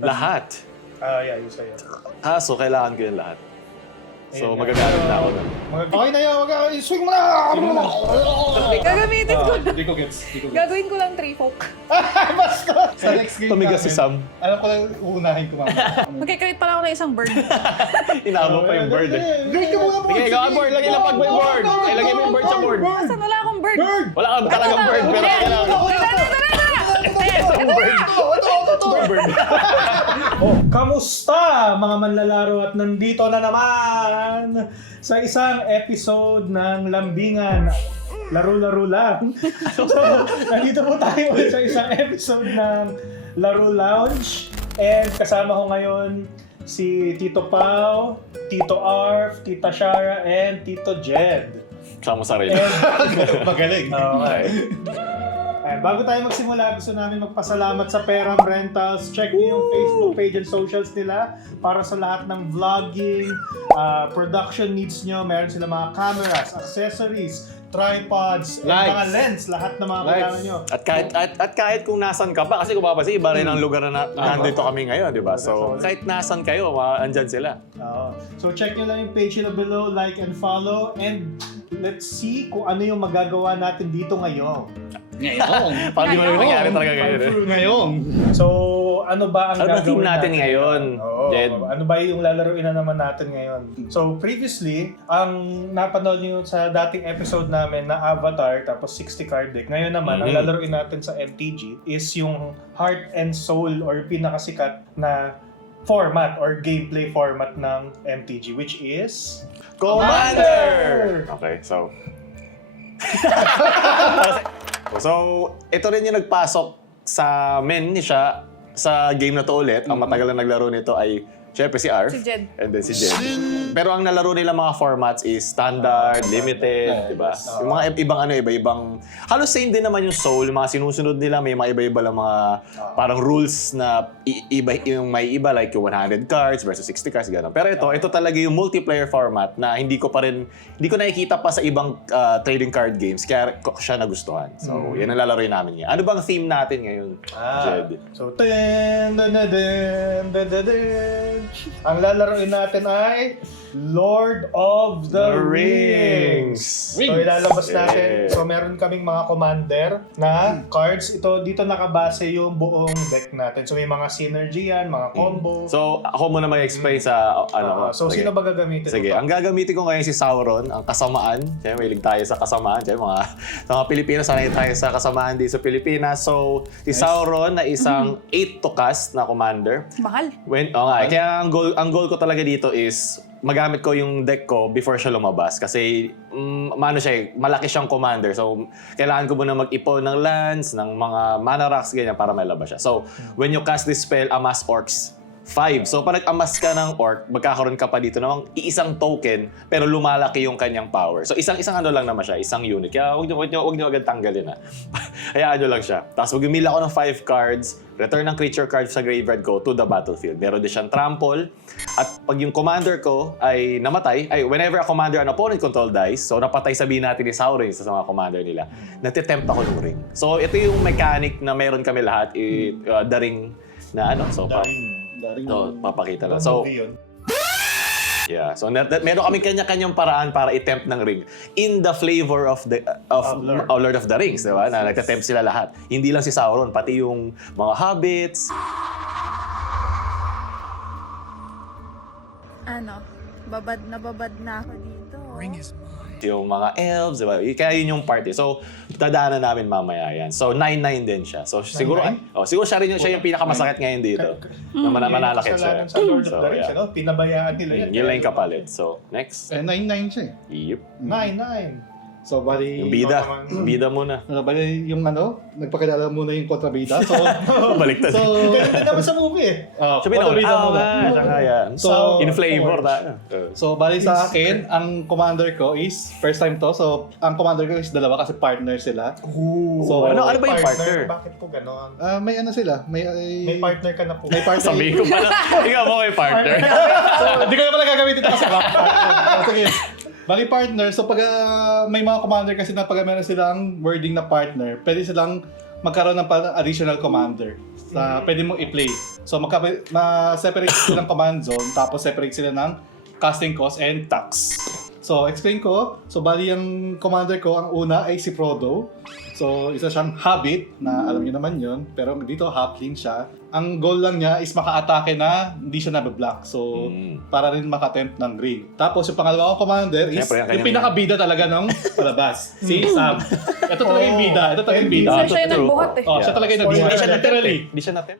Lahat. Yeah, yung sa'yo. Kaso, kailangan ko yung lahat. So, magagalit na ako nun. Okay na yun, swing mo na! Gagamitin ko. Hindi ko gets. Gagawin ko lang 3 folk. Basta! Sa next game Tumigas si Sam. Alam ko lang, uunahin ko mamaya. Magkikreate pala ako ng isang bird. Inabot pa yung bird eh. Grade ka muna, board! Sige, ikaw ang board. Lagay lapag mo yung board. Ilagay mo yung board sa board. Asan wala akong bird? Bird! Wala kang talagang bird. Pero kailangan. Bird. Kamusta mga manlalaro at nandito na naman sa isang episode ng Lambingan. Laro-laro lang. So, nandito po tayo ulit sa isang episode ng Laro Lounge. And kasama ko ngayon si Tito Pao, Tito Arf, Tita Shara, and Tito Jed. Sama sa rin. Magaling. Okay. And bago tayo magsimula, gusto namin magpasalamat sa Peram Rentals. Check niyo yung Facebook page and socials nila para sa lahat ng vlogging, production needs nyo. Meron sila mga cameras, accessories, tripods, and mga lens. Lahat na mga kailangan nyo. At kahit kung nasan ka pa, kasi kung mapapansin, iba rin ang lugar na nandito kami ngayon, di ba? So, kahit nasan kayo, andyan sila. So, check nyo lang yung page nila below, like and follow, and let's see kung ano yung magagawa natin dito ngayon. Paano yung nangyari talaga ngayon? So, ano ba ang Ano ba gagawin theme natin ngayon, Jed? Ano ba yung lalaruin na naman natin ngayon? So, previously, ang napanood nyo sa dating episode namin na Avatar, tapos 60 card deck. Ngayon naman, ang lalaruin natin sa MTG is yung Heart and Soul or pinakasikat na format or gameplay format ng MTG, which is... Commander! Okay, so... So, ito rin yung nagpasok sa men ni siya sa game na to ulit. Ang matagal na naglaro nito ay syempre si Arf. Si Jed. And then si Jed. Pero ang nalaro nila mga formats is standard, limited, di ba? Yung mga ibang iba-ibang... Halos same din naman yung Soul. Yung mga sinusunod nila, may mga iba-iba lang mga parang rules na yung may iba like yung 100 cards versus 60 cards, gano'n. Pero ito talaga yung multiplayer format na hindi ko nakikita pa sa ibang trading card games. Kaya ko siya nagustuhan. So, yan ang lalaroin namin ngayon. Ano bang theme natin ngayon, Jed? So, ang lalaroin natin ay Lord of the Rings. So, ilalabas natin. So, meron kaming mga commander na cards. Dito nakabase yung buong deck natin. So, may mga synergy yan, mga combo. So, ako muna mag-explain sa So, Sige. sino ba gagamitin? Sige, ang gagamitin ko ngayon si Sauron, ang kasamaan. Siyempre, mahilig tayo sa kasamaan. Siyempre, mga Pilipino, sanay tayo sa kasamaan dito sa Pilipinas. So, si Sauron na isang 8 to cast na commander. Mahal. Kaya ang goal ko talaga dito is magamit ko yung deck ko before siya lumabas kasi malaki siyang commander. So, kailangan ko muna mag-ipon ng lands, ng mga mana rocks, ganyan, para may labas siya. So, when you cast this spell, amass orcs 5. So, pag nag-amass ka ng orc, magkakaroon ka pa dito ng iisang token, pero lumalaki yung kanyang power. So, isang ano lang naman siya, isang unit. Kaya huwag nyo agad tanggalin, ha. Hayaan nyo lang siya. Tapos, mag-umila ako ng 5 cards, return ng creature card sa graveyard ko to the battlefield. Meron din siyang trample. At pag yung commander ko ay namatay, whenever a commander and opponent control dies, so napatay sabihin natin ni Sauron sa mga commander nila, natitempt ako ng ring. So, ito yung mechanic na meron kami lahat, the ring na ano. So, papakita lang. So, yeah. So, meron kami kanya-kanyang paraan para i-tempt ng ring in the flavor of Lord of the Rings, di ba? Na nagtatempt sila lahat. Hindi lang si Sauron, pati yung mga hobbits. Babad na ako dito. Yung mga elves, di ba? Kaya yun yung party. So, dadaanan namin mamaya yan. So, 9-9 din siya. So, siguro siya yung pinakamasakit ngayon dito. Na manalakit siya. Sa Lord of the Rings, pinabayaan nila yan. Yun lang yung kapalit. So, next. 9-9 siya eh. Yep. 9-9. So, bali... Yung bida muna. Bali yung nagpakilala muna yung kontrabida. So, Baliktad. so... Ganun din naman sa movie eh. kontrabida muna. So, in flavor tayo. So, bali sa akin, ang commander ko is, first time to, so, ang commander ko is dalawa kasi partner sila. So, ano ba yung partner? Bakit po gano'n? may ano sila, may partner ka na po. may partner. Sabihin ko pala, ikaw mo may partner. So, hindi ko na pala gagamitin ito kasi sige. Bali partner, so pag may mga commander kasi na pag meron silang wording na partner, pwede silang magkaroon ng parang additional commander na pwede mong i-play. So ma-separate sila ng command zone, tapos separate sila ng casting cost and tax. So explain ko, so bali yung commander ko, ang una ay si Frodo. So isa siyang habit, na alam niyo naman yun, pero dito halfling siya. Ang goal lang niya is maka-atake na hindi siya nabablock. So para rin maka-tempt ng green. Tapos yung pangalawa kong commander is Siyempre, ang yung pinaka-bida talaga ng palabas. Si Sam. Ito talaga yung bida. Ito talaga yung bida. Kasi siya yung true. nagbuhat eh. Oh, siya talaga yung Hindi nagbuhat. siya Literally. Hindi siya natin.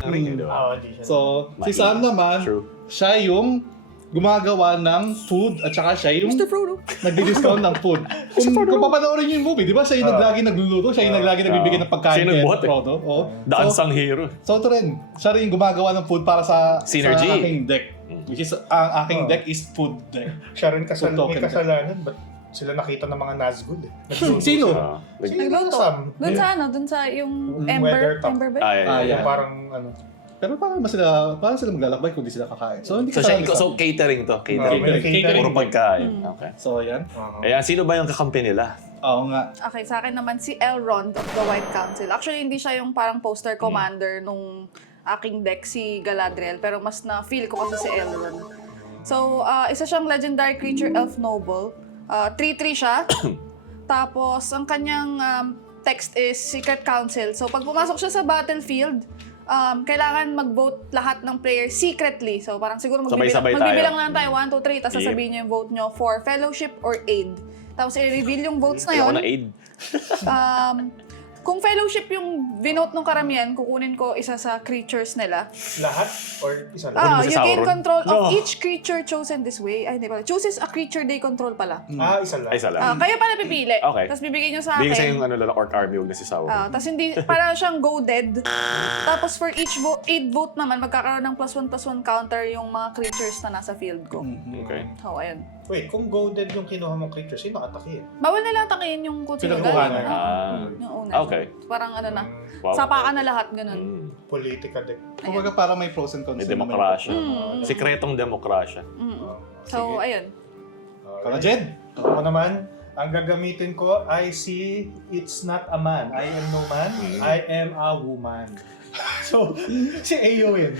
Di siya. So, si Sam naman, True. siya yung gumagawa ng food at saka siya yung Mr. Frodo. nagdi-discount ng food. Kung papanoorin niyo yung movie, di ba siya yung lagi nagluluto, siya yung lagi nagbibigay ng pagkain Siya yung kay nagbuhat eh. Frodo. Oh. The unsung hero. So ito rin, siya rin yung gumagawa ng food para sa Synergy. sa aking deck. Which is, ang aking deck is food deck. Siya rin Food token. may kasalanan. Ba't sila nakita ng mga Nazgul eh? Sino? Nagluto. Sam. Doon sa ano, doon sa yung Weather top. Ember ba? Ah, yeah. Yung parang ano. Pero paano sila maglalakbay kung di sila kakain? So hindi So, kasama so catering to. Catering. Catering. Puro pagkain. Okay. So yan. Ayan, sino ba yung kakampi nila? Oo nga. Okay, sa akin naman si Elrond of the White Council. Actually, hindi siya yung parang poster commander nung aking deck, si Galadriel. Pero mas na-feel ko kasi si Elrond. So, isa siyang legendary creature, Elf Noble. 3/3 siya. Tapos, ang kanyang text is Secret Council. So, pag pumasok siya sa battlefield, kailangan mag-vote lahat ng players secretly. So, parang siguro Sabay-sabay magbibilang tayo. lang tayo 1, 2, 3, tapos Yeah. sasabihin niyo yung vote niyo for fellowship or aid. Tapos i-reveal yung votes na Ayoko yun. na aid. Kung fellowship yung vinote ng karamihan, kukunin ko isa sa creatures nila. Lahat? Or isa lang? Kunin mo si You gain Sauron? control of No. each creature chosen this way. Ay, hindi pala. Chooses a creature they control pala. Isa lang. Ay, isa lang. Kayo pala pipili. Okay. Tapos bibigyan nyo sa akin. Bigyan sa yung ano lang, Orc Army, huwag na si Sauron. Tapos hindi, para siyang go dead. Tapos for each vote, 8 vote naman, magkakaroon ng +1/+1 counter yung mga creatures na nasa field ko. Okay. So, ayun. Wait, kung goaded yung kinuha mong creature, sino atake? Bawal nila atakin yung kung sino Pinagkuhan galing. na. Yung una. Okay. Parang ano na, Wow. sapakan na lahat, ganun. Politika deck. Kumbaga parang may pros and cons. May naman. demokrasya. Mm. Sikretong demokrasya. So, ayun. Kala Jed? Ako naman, ang gagamitin ko ay si It's Not a Man. I am no man. I am a woman. So, si Eowyn.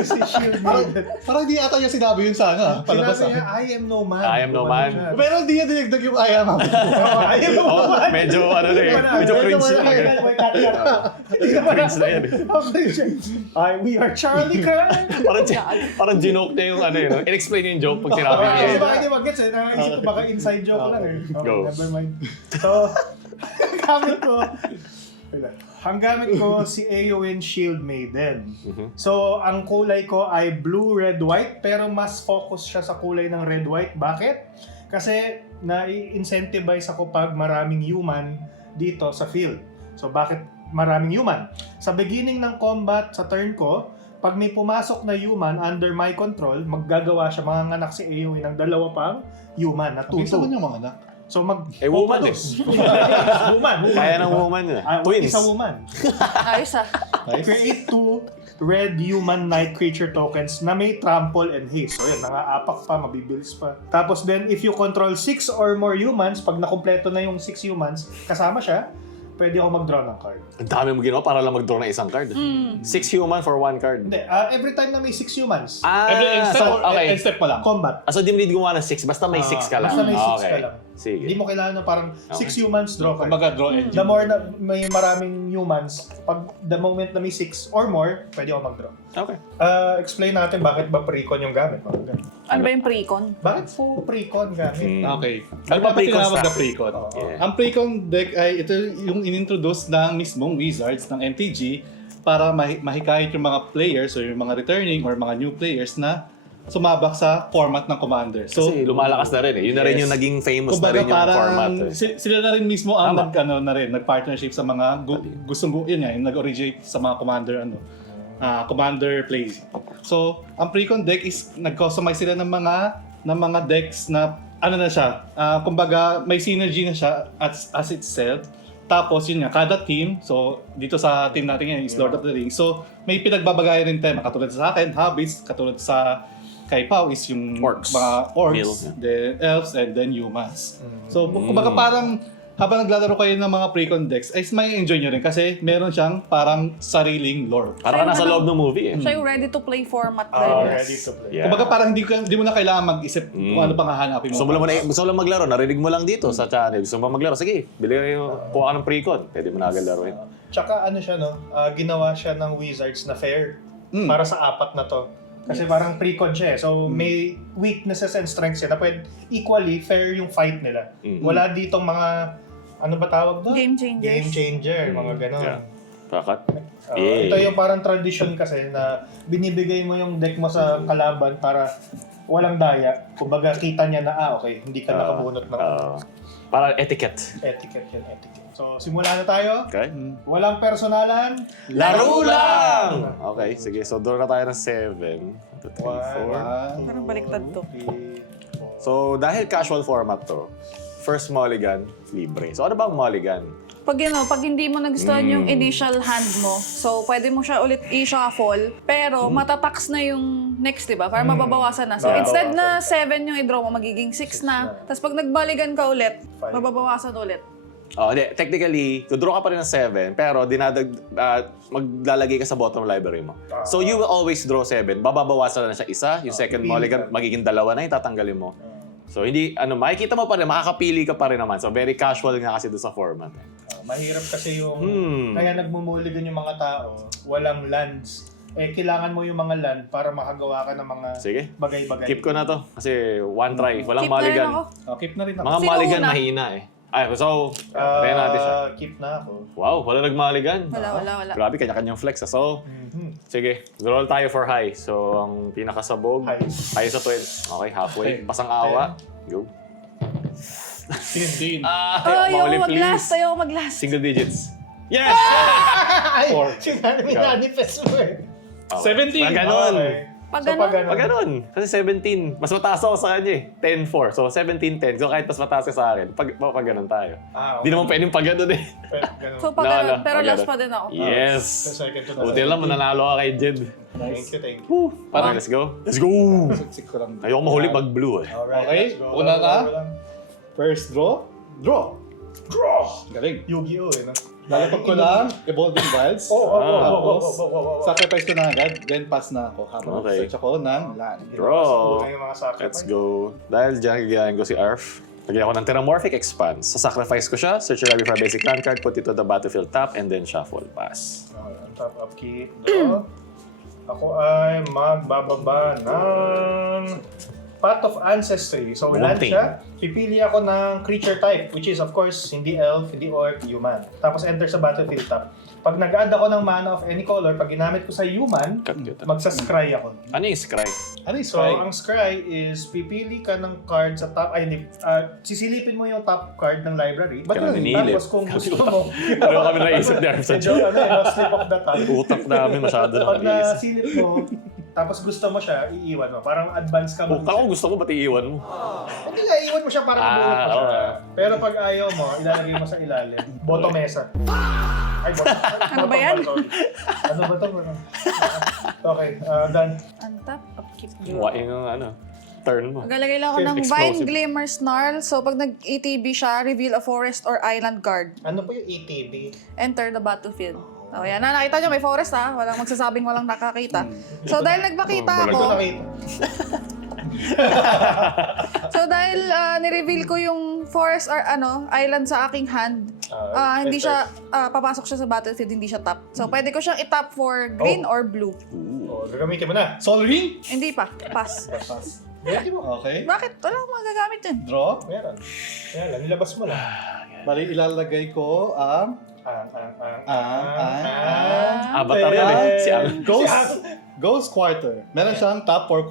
Si Shield Maiden. Parang hindi ata niya sinabi yun sa ano, palabas Sinabi niya, ah. I am no man. I am no man. siya. Pero hindi niya dinigdag yung I am a man. I am no Oh, man. medyo ano na eh. Medyo cringe na agad. Cringe na yan eh. We are Charlie Kirk. Parang ginoke niya yung ano yun. In-explain yung joke pag sinabi niya. Hindi ba hindi mag-gets eh. Naisip ko baka inside joke lang eh. Okay, Go. never mind. So, ang gamit ko si Eowyn Shield Maiden. So, ang kulay ko ay blue, red, white, pero mas focus siya sa kulay ng red, white. Bakit? Kasi na-incentivize ako pag maraming human dito sa field. So, bakit maraming human? Sa beginning ng combat, sa turn ko, pag may pumasok na human under my control, maggagawa siya, mga anak si Eowyn ng dalawa pang human na Isa man 2-2. yung mga anak. So woman eh. woman. Kaya ng woman yun. Twins. Isa woman. Ayos ah. Create 2 red human knight creature tokens na may trample and haste. So yan, nangaapak pa, mabibilis pa. Tapos then, if you control 6 or more humans, pag nakumpleto na yung 6 humans, kasama siya, pwede ako mag-draw ng card. Ang dami mo ginawa para lang mag-draw ng isang card. 6 human for 1 card. Hindi, every time na may 6 humans, Every end step, so, okay. end step pa lang. combat. So, di mo need gumawa ng 6. Basta may 6 ka lang. Basta may 6 Okay. ka lang. Sige. Hindi mo kailangan na parang 6 humans, draw card. Kumbaga draw engine. The more na may maraming humans, pag the moment na may 6 or more, pwede ako mag-draw. Okay. Explain natin bakit ba precon yung gamit. Ano ba yung precon? Bakit po precon gamit? Okay. Ano ba dapat precon tinawag na stack? precon? Yeah. Ang precon deck ay ito yung inintroduce ng mismong Wizards ng MTG para mahikayat yung mga players o yung mga returning or mga new players na sumabak sa format ng Commander. So, Kasi lumalakas na rin eh. Yun na rin Yes. yung naging famous na kumbaga rin yung format eh. sila na rin mismo ang Tama. nag-partnership sa mga gustong yun nga, yung nag-originate sa mga Commander plays. So, ang Precon deck is nag-customize sila ng mga decks na ano na siya, kumbaga may synergy na siya as itself. Tapos yun nga, kada team, so dito sa team natin ngayon is Lord of the Rings. So, may pinagbabagay rin tayo, katulad sa akin, Hobbits, katulad sa kay Pao is yung Orcs. mga orcs, Mill. then elves, and then humans. So, kumbaga parang habang naglalaro kayo ng mga precon decks, ay may enjoy nyo rin kasi meron siyang parang sariling lore. Parang ka nasa loob ng movie eh. Siya yung ready-to-play format Oh, din. ready to play. Yeah. Kumbaga parang hindi mo na kailangan mag-isip kung ano pang hahanapin mo. Gusto mo lang maglaro, narinig mo lang dito sa channel. Gusto mo maglaro, sige, bili kayo, kuha ka ng pre-con. Pwede mo na agad laruin. Tsaka ano siya, no? Ginawa siya ng Wizards na fair Mm. para sa apat na to. Kasi parang pre-con siya eh. So may weaknesses and strengths yan na pwede equally fair yung fight nila. Mm. Wala ditong mga, ano ba tawag doon? Game changers. Game changer, mga ganon. Yeah. Kakat? Ito yung parang tradition kasi na binibigay mo yung deck mo sa kalaban para walang daya. Kumbaga kita niya na, okay, hindi ka nakabunot ng Para etiquette. etiquette yan, etiquette. So, simula na tayo. Okay? Walang personalan. Laro lang! Okay, sige. So, draw na tayo ng 7. 2, 3, 4. Parang baliktad to. So, dahil casual format to, first mulligan, libre. So, ano bang mulligan? Pag pag hindi mo nagustuhan yung initial hand mo, so pwede mo siya ulit i-shuffle, pero matatax na yung next, di ba? Para mababawasan na. So instead na 7 yung i-draw mo, magiging 6 na. Tapos pag nagbaligan ka ulit, mababawasan ulit. Oh, hindi. Technically, draw ka pa rin ng 7, pero maglalagay ka sa bottom library mo. So, you will always draw 7. Bababawasan na siya isa. Yung second mulligan, magiging 2 na yung tatanggalin mo. So, hindi, makikita mo pa rin, makakapili ka pa rin naman. So, very casual nga kasi doon sa format. Mahirap kasi yung, kaya nagmumuligan yung mga tao, walang lands. Kailangan mo yung mga land para makagawa ka ng mga Sige. bagay-bagay. Keep ko na to. Kasi one try. Walang Keep na rin mulligan. ako. Keep na rin ako. Mga Sino mulligan una? mahina eh. Ay, so, kaya natin siya. Keep na ako. Wow, wala nagmaligan. Wala. Grabe, kanya-kanyang flex. So, sige, roll tayo for high. So, ang pinakasabog, high sa 12. Okay, halfway. Okay. Pasang awa. Go. 15. Mauli, Ayoko mag-last. Ayoko mag-last. Single digits. Yes! Ay! Four. Sinanifest mo eh. 17. Pag ganun. Pag So, ganun. Pag ganun. Kasi 17. Mas mataas ako sa kanya eh. 10-4. So, 17-10. So, kahit mas mataas ka sa akin, pag ganun tayo. Okay. Hindi naman pwedeng pag ganun eh. Ganun. So pag Wala, ganun. Pero pag last ganun. pa din ako. Yes! Second to the Buti lang, mananalo ka kay Jed. Thank you. Parang, let's go. Let's go! Siksik ko lang. Ayoko mahuli pag blue eh. Alright, Okay, let's go. una na. Lang. First draw. Draw. Galing. Yu-Gi-Oh! Eh, no? Lalapag ko lang, Evolving Wilds. Tapos, sacrifice ko na agad, then pass na ako. Habang Okay. search ako ng land. Draw. Yung mga sacrifice. Let's go. Dahil dyan, gagayahin ko si Arf. Lagyan ako ng Terramorphic Expanse. Sa-sacrifice ko siya, search your library for a basic land card, put it to the battlefield top, and then shuffle. Pass. Okay, on top of keep. Draw. Ako ay magbababa ng Path of Ancestry. So, land Bunting. siya. Pipili ako ng creature type, which is of course, hindi elf, hindi orc, human. Tapos enter sa battlefield top. Pag nag-add ako ng mana of any color, pag ginamit ko sa human, magsa-scry ako. Ano yung scry? Ano yung So, strike? ang scry is pipili ka ng card sa top, sisilipin mo yung top card ng library. Ba't ka ninilip? Tapos kung gusto mo, Ano kami naisip ni Arf sa medyo slip of the tongue. utak namin masyado na Pag naisip. nasilip mo, tapos gusto mo siya, iiwan mo. Parang advance ka mo. Ako gusto ko, ba't iiwan mo? Hindi nga, iiwan mo siya para mabulot mo siya. okay. Pero pag ayaw mo, ilalagay mo sa ilalim. Botomesa. Ay, Ano ba yan? sorry. Ano ba ito? Okay, done. On top of keep draw. Wain ang turn mo. Maglalagay lang ako ng Explosive. Vine Glimmer Snarl. So pag nag-ETB siya, reveal a forest or island card. Ano po yung ETB? Enter the battlefield. Oh, yan. Nakita nyo, may forest ha. Walang magsasabing walang nakakita. So dahil nagpakita Oh, Hindi ko ako, nakita. so dahil nireveal ko yung forest or island sa aking hand, hindi siya, papasok siya sa battlefield, hindi siya tap. So pwede ko siyang i-tap for green or blue. Oh, gagamitin mo na. Sol Ring? Hindi pa. Pass. Pass. Pwede mo. Okay. Bakit? Wala akong magagamit dyan. Draw. Meron. Yan lang, nilabas mo lang. Bali, ilalagay ko ang... Avatar yan eh. Si Ang. Ghost Quarter. Meron siyang top for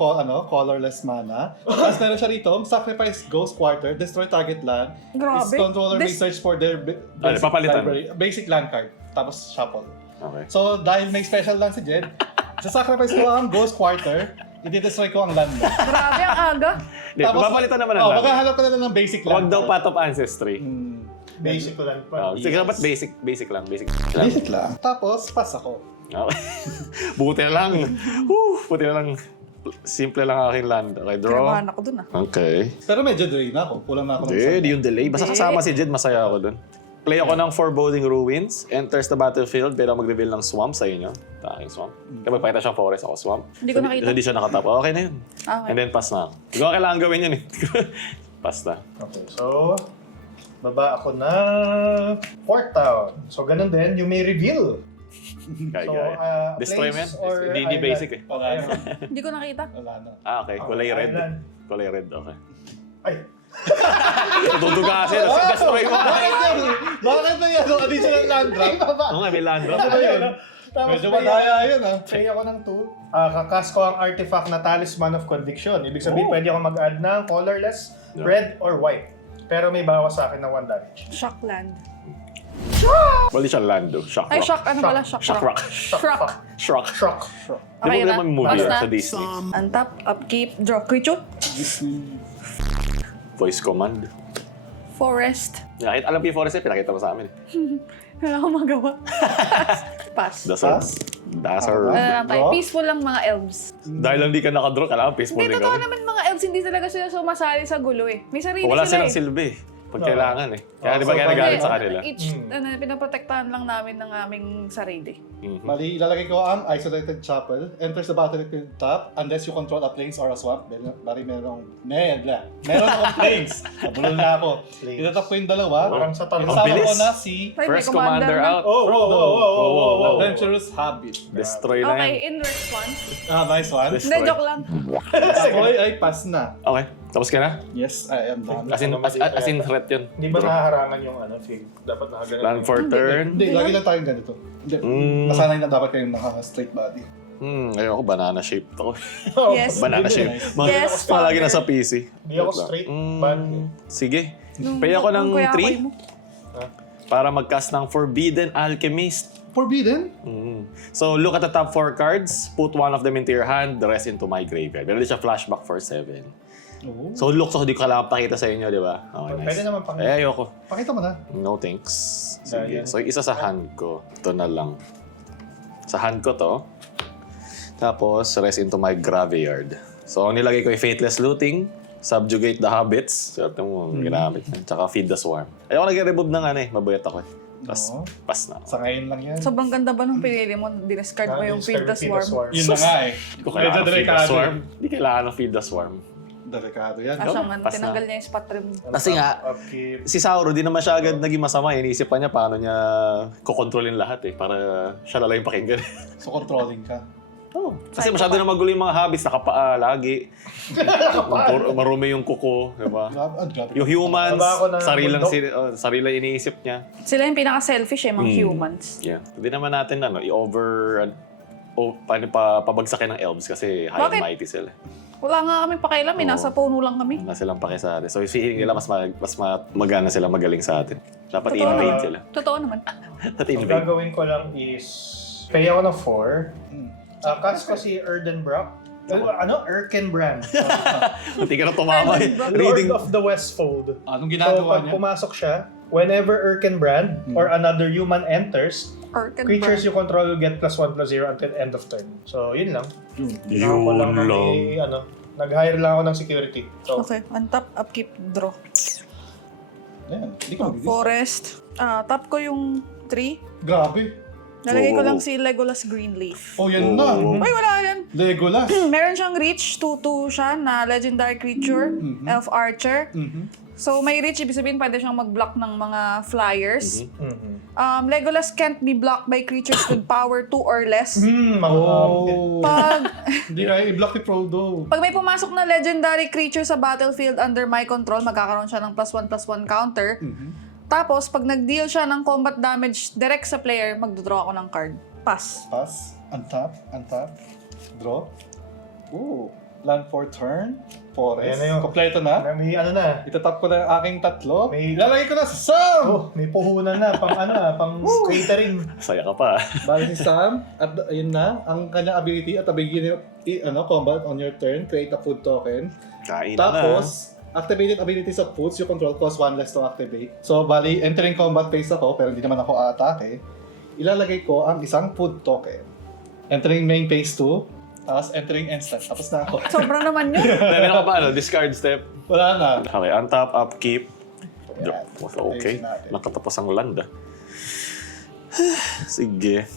colorless mana. Tapos meron siya rito, sacrifice Ghost Quarter, destroy target land. Grabe. Its controller may This- search for their basic papalitan. library, basic land card. Tapos shuffle. Okay. So, dahil may special land si Jed, sacrifice ko ang Ghost Quarter, i-destroy ko ang land mo. Grabe ang aga. Hindi, papalitan naman ang land. maghahanap ka na lang ng basic land. Huwag daw Path of Ancestry. Basic ko lang pa. Sige, ba't basic lang? Basic lang. Basic lang. Tapos, pass ako. Okay. Buti na lang. Buti na lang. Simple lang aking land. Okay, draw. Kinabahan ako dun ah. Okay. Pero medyo delay na ako. Kulang na ako ng Hindi, yung delay. Basta Hindi. kasama si Jed, masaya ako dun. Play ako ng Foreboding Ruins, enters the battlefield, pero mag-reveal ng swamp sa inyo. Aking swamp. Kaya magpakita siyang forest, ako swamp. Hindi ko nakita. Hindi siya nakatap. Okay na yun. Okay. And then pass na ako. Hindi ko kailangan gawin yun eh. Pass na. Okay, so baba ako na Fort Town. So ganun din, you may reveal. Kaya, So, kaya. Destroy place mo yan. or Hindi island? basic eh. Wala na. Hindi ko nakita. Wala na. Okay. Kulay red. Island. Kulay red, okay. Ay, Tutugasin. Destroy mo. Bakit yan? Bakit na yan? Additional land drop? Oo nga, may land drop. ano yun? Tapos Medyo pay madaya yun pay ako ng 2. Kakas ko ang artifact na Talisman of Conviction. Ibig sabihin, Oh. pwede ako mag-add ng colorless, red, or white. Pero may bawas sa akin ng 1 damage. Shockland. Wala siya land do. Shock Ay, rock. shock. Ano pala? Shock Shock rock. Shock. Shock. Shock. Di ba Okay na? naman movie Pass yun na? sa Disney? Untap, upkeep, draw. Creature. Voice command. Forest. Alam ko yung forest eh, pinakita mo sa amin. Wala akong magawa. Pass. Dasar. Dasar. Ano lang tayo? Draw? Peaceful lang mga elves. Dahil hindi ka nakadraw, kailangan peaceful Hindi, din totoo ka. naman mga elves, hindi talaga sila sumasali sa gulo eh. May sarili Wala sila silang eh. silbi pag kailangan eh. Kaya di ba so kaya pag- nagalit sa Hindi, kanila? Each, pinaprotektahan lang namin ng aming sarili. Mhm. Mali, ilalagay ko ang Isolated Chapel. Enters the battlefield top unless you control a plains or a swamp. Bari meron akong plains. Nabulol na ako. Plains. Itatap ko yung dalawa. Parang sa tanong. Kasama bilis. ko na si Ay, may First commander out. Oh, wow. Adventurous Habit. Destroy na Okay, yan. in response. Nice one. Hindi, joke lang. Ako ay pass na. Okay, tapos ka na? Yes, I am done. As in threat yun. Hindi ba nahaharangan yung fig? Dapat nakagalan. Plan for turn. Hindi, lagi lang tayong ganito. Hindi, nasanay na dapat kayong naka-straight body. Ayoko, banana shaped ako. Yes. Banana Hindi, shape. Yes, Palagi father. nasa PC. Hindi ako straight body. Sige. Nung- Pay ako ng nung kuya 3 ako'y mo. para mag-cast ng Forbidden Alchemist. Forbidden? So, look at the top 4 cards, put one of them into your hand, the rest into my graveyard. Meron din siya flashback for 7. Oo. So, look, so hindi ko kailangan pakita sa inyo, di ba? Okay, nice. Pwede naman pakita. Eh, ayoko. Pakita mo na. No thanks. Sige. Yan. So, isa sa hand ko. Ito na lang. Sa hand ko to. Tapos, rest into my graveyard. So, ang nilagay ko ay Faithless Looting, Subjugate the Habits. Swerte mo, ginamit yan. Tsaka Feed the Swarm. Ayoko nag-remove ng pabayat ako eh. Tapos, Oo. pass na ako. Sa ngayon lang yan. Sobrang ganda ba nung pinili mo? Diniscard mo yung Feed the Swarm. Yun na nga eh. Hindi ko kailangan ng Feed the Swarm. Hindi kailangan ng Feed the Swarm. Delikado yan. Asya man, Pass na. tinanggal niya yung spot trim. Kasi nga, Upkeep. si Sauro, di naman siya agad naging masama. Iniisip pa niya paano niya kukontrolin lahat eh. Para siya lang yung pakinggan. So controlling ka. Oh, kasi masyado na magulo yung mga habits, nakapaa lagi. Marumi yung kuko, di ba? Grabe. Yung humans, Baba ako ng bundok. sarili iniisip niya. Sila yung pinaka-selfish mga humans. Yeah. Hindi naman natin pabagsakin ng elves kasi high Bakit? and mighty sila. Wala nga kami pakialam, nasa puno lang kami. Wala silang pake sa atin. So, feeling nila mas magana sila, magaling sa atin. Dapat Totoo invade naman. sila. Totoo naman. Dapat Ang invade. gagawin ko lang is, pay ako ng 4. Cast ko si Erdenbrock. Erkenbrand. Hindi ka na tumama eh. Lord Reading. of the Westfold. Anong So, ginagawa pag niya? pumasok siya, whenever Erkenbrand or another human enters, creatures you control will get +1/+0 until end of turn. So, yun lang. Kailangan ko lang na may, nag-hire lang ako ng security. So, Okay, untap, upkeep, draw. Yan, hindi ko mabigis. Forest. Tap ko yung 3. Grabe. Nalagay ko Oo. lang si Legolas Greenleaf. Oh, yan na. Ay, wala yan. Legolas. Meron siyang reach, 2/2 siya na legendary creature, elf archer. So may reach, ibig sabihin pwede siyang mag-block ng mga flyers. Legolas can't be blocked by creatures with power 2 or less. Oh. Pag, Hindi kaya i-block ni Frodo. pag may pumasok na legendary creature sa battlefield under my control, magkakaroon siya ng +1/+1 counter. Tapos, pag nag-deal siya ng combat damage direct sa player, magdodraw ako ng card. Pass. Pass. Untap. Draw. Ooh. Land for turn. Forest. Ayan na yun. Kompleto na. may na. Itatap ko na yung aking tatlo. May- Ilalagay ko na si Sam! May puhunan na. Pang catering. Saya ka pa. Bali si Sam. At ayun na. Ang kanyang ability at the beginning of combat on your turn, create a food token. Kain na. Tapos, activated abilities of foods you control cost 1 less to activate. So, bali, entering combat phase ako, pero hindi naman ako aatake. Ilalagay ko ang isang food token. Entering main phase 2, Tapos entering instant. Tapos na ako. Sobra naman yun. Meron ka pa, discard step. Wala na. Okay, untap, upkeep. Ayan. Okay, Ayusin natin. nakatapos ang land Sige.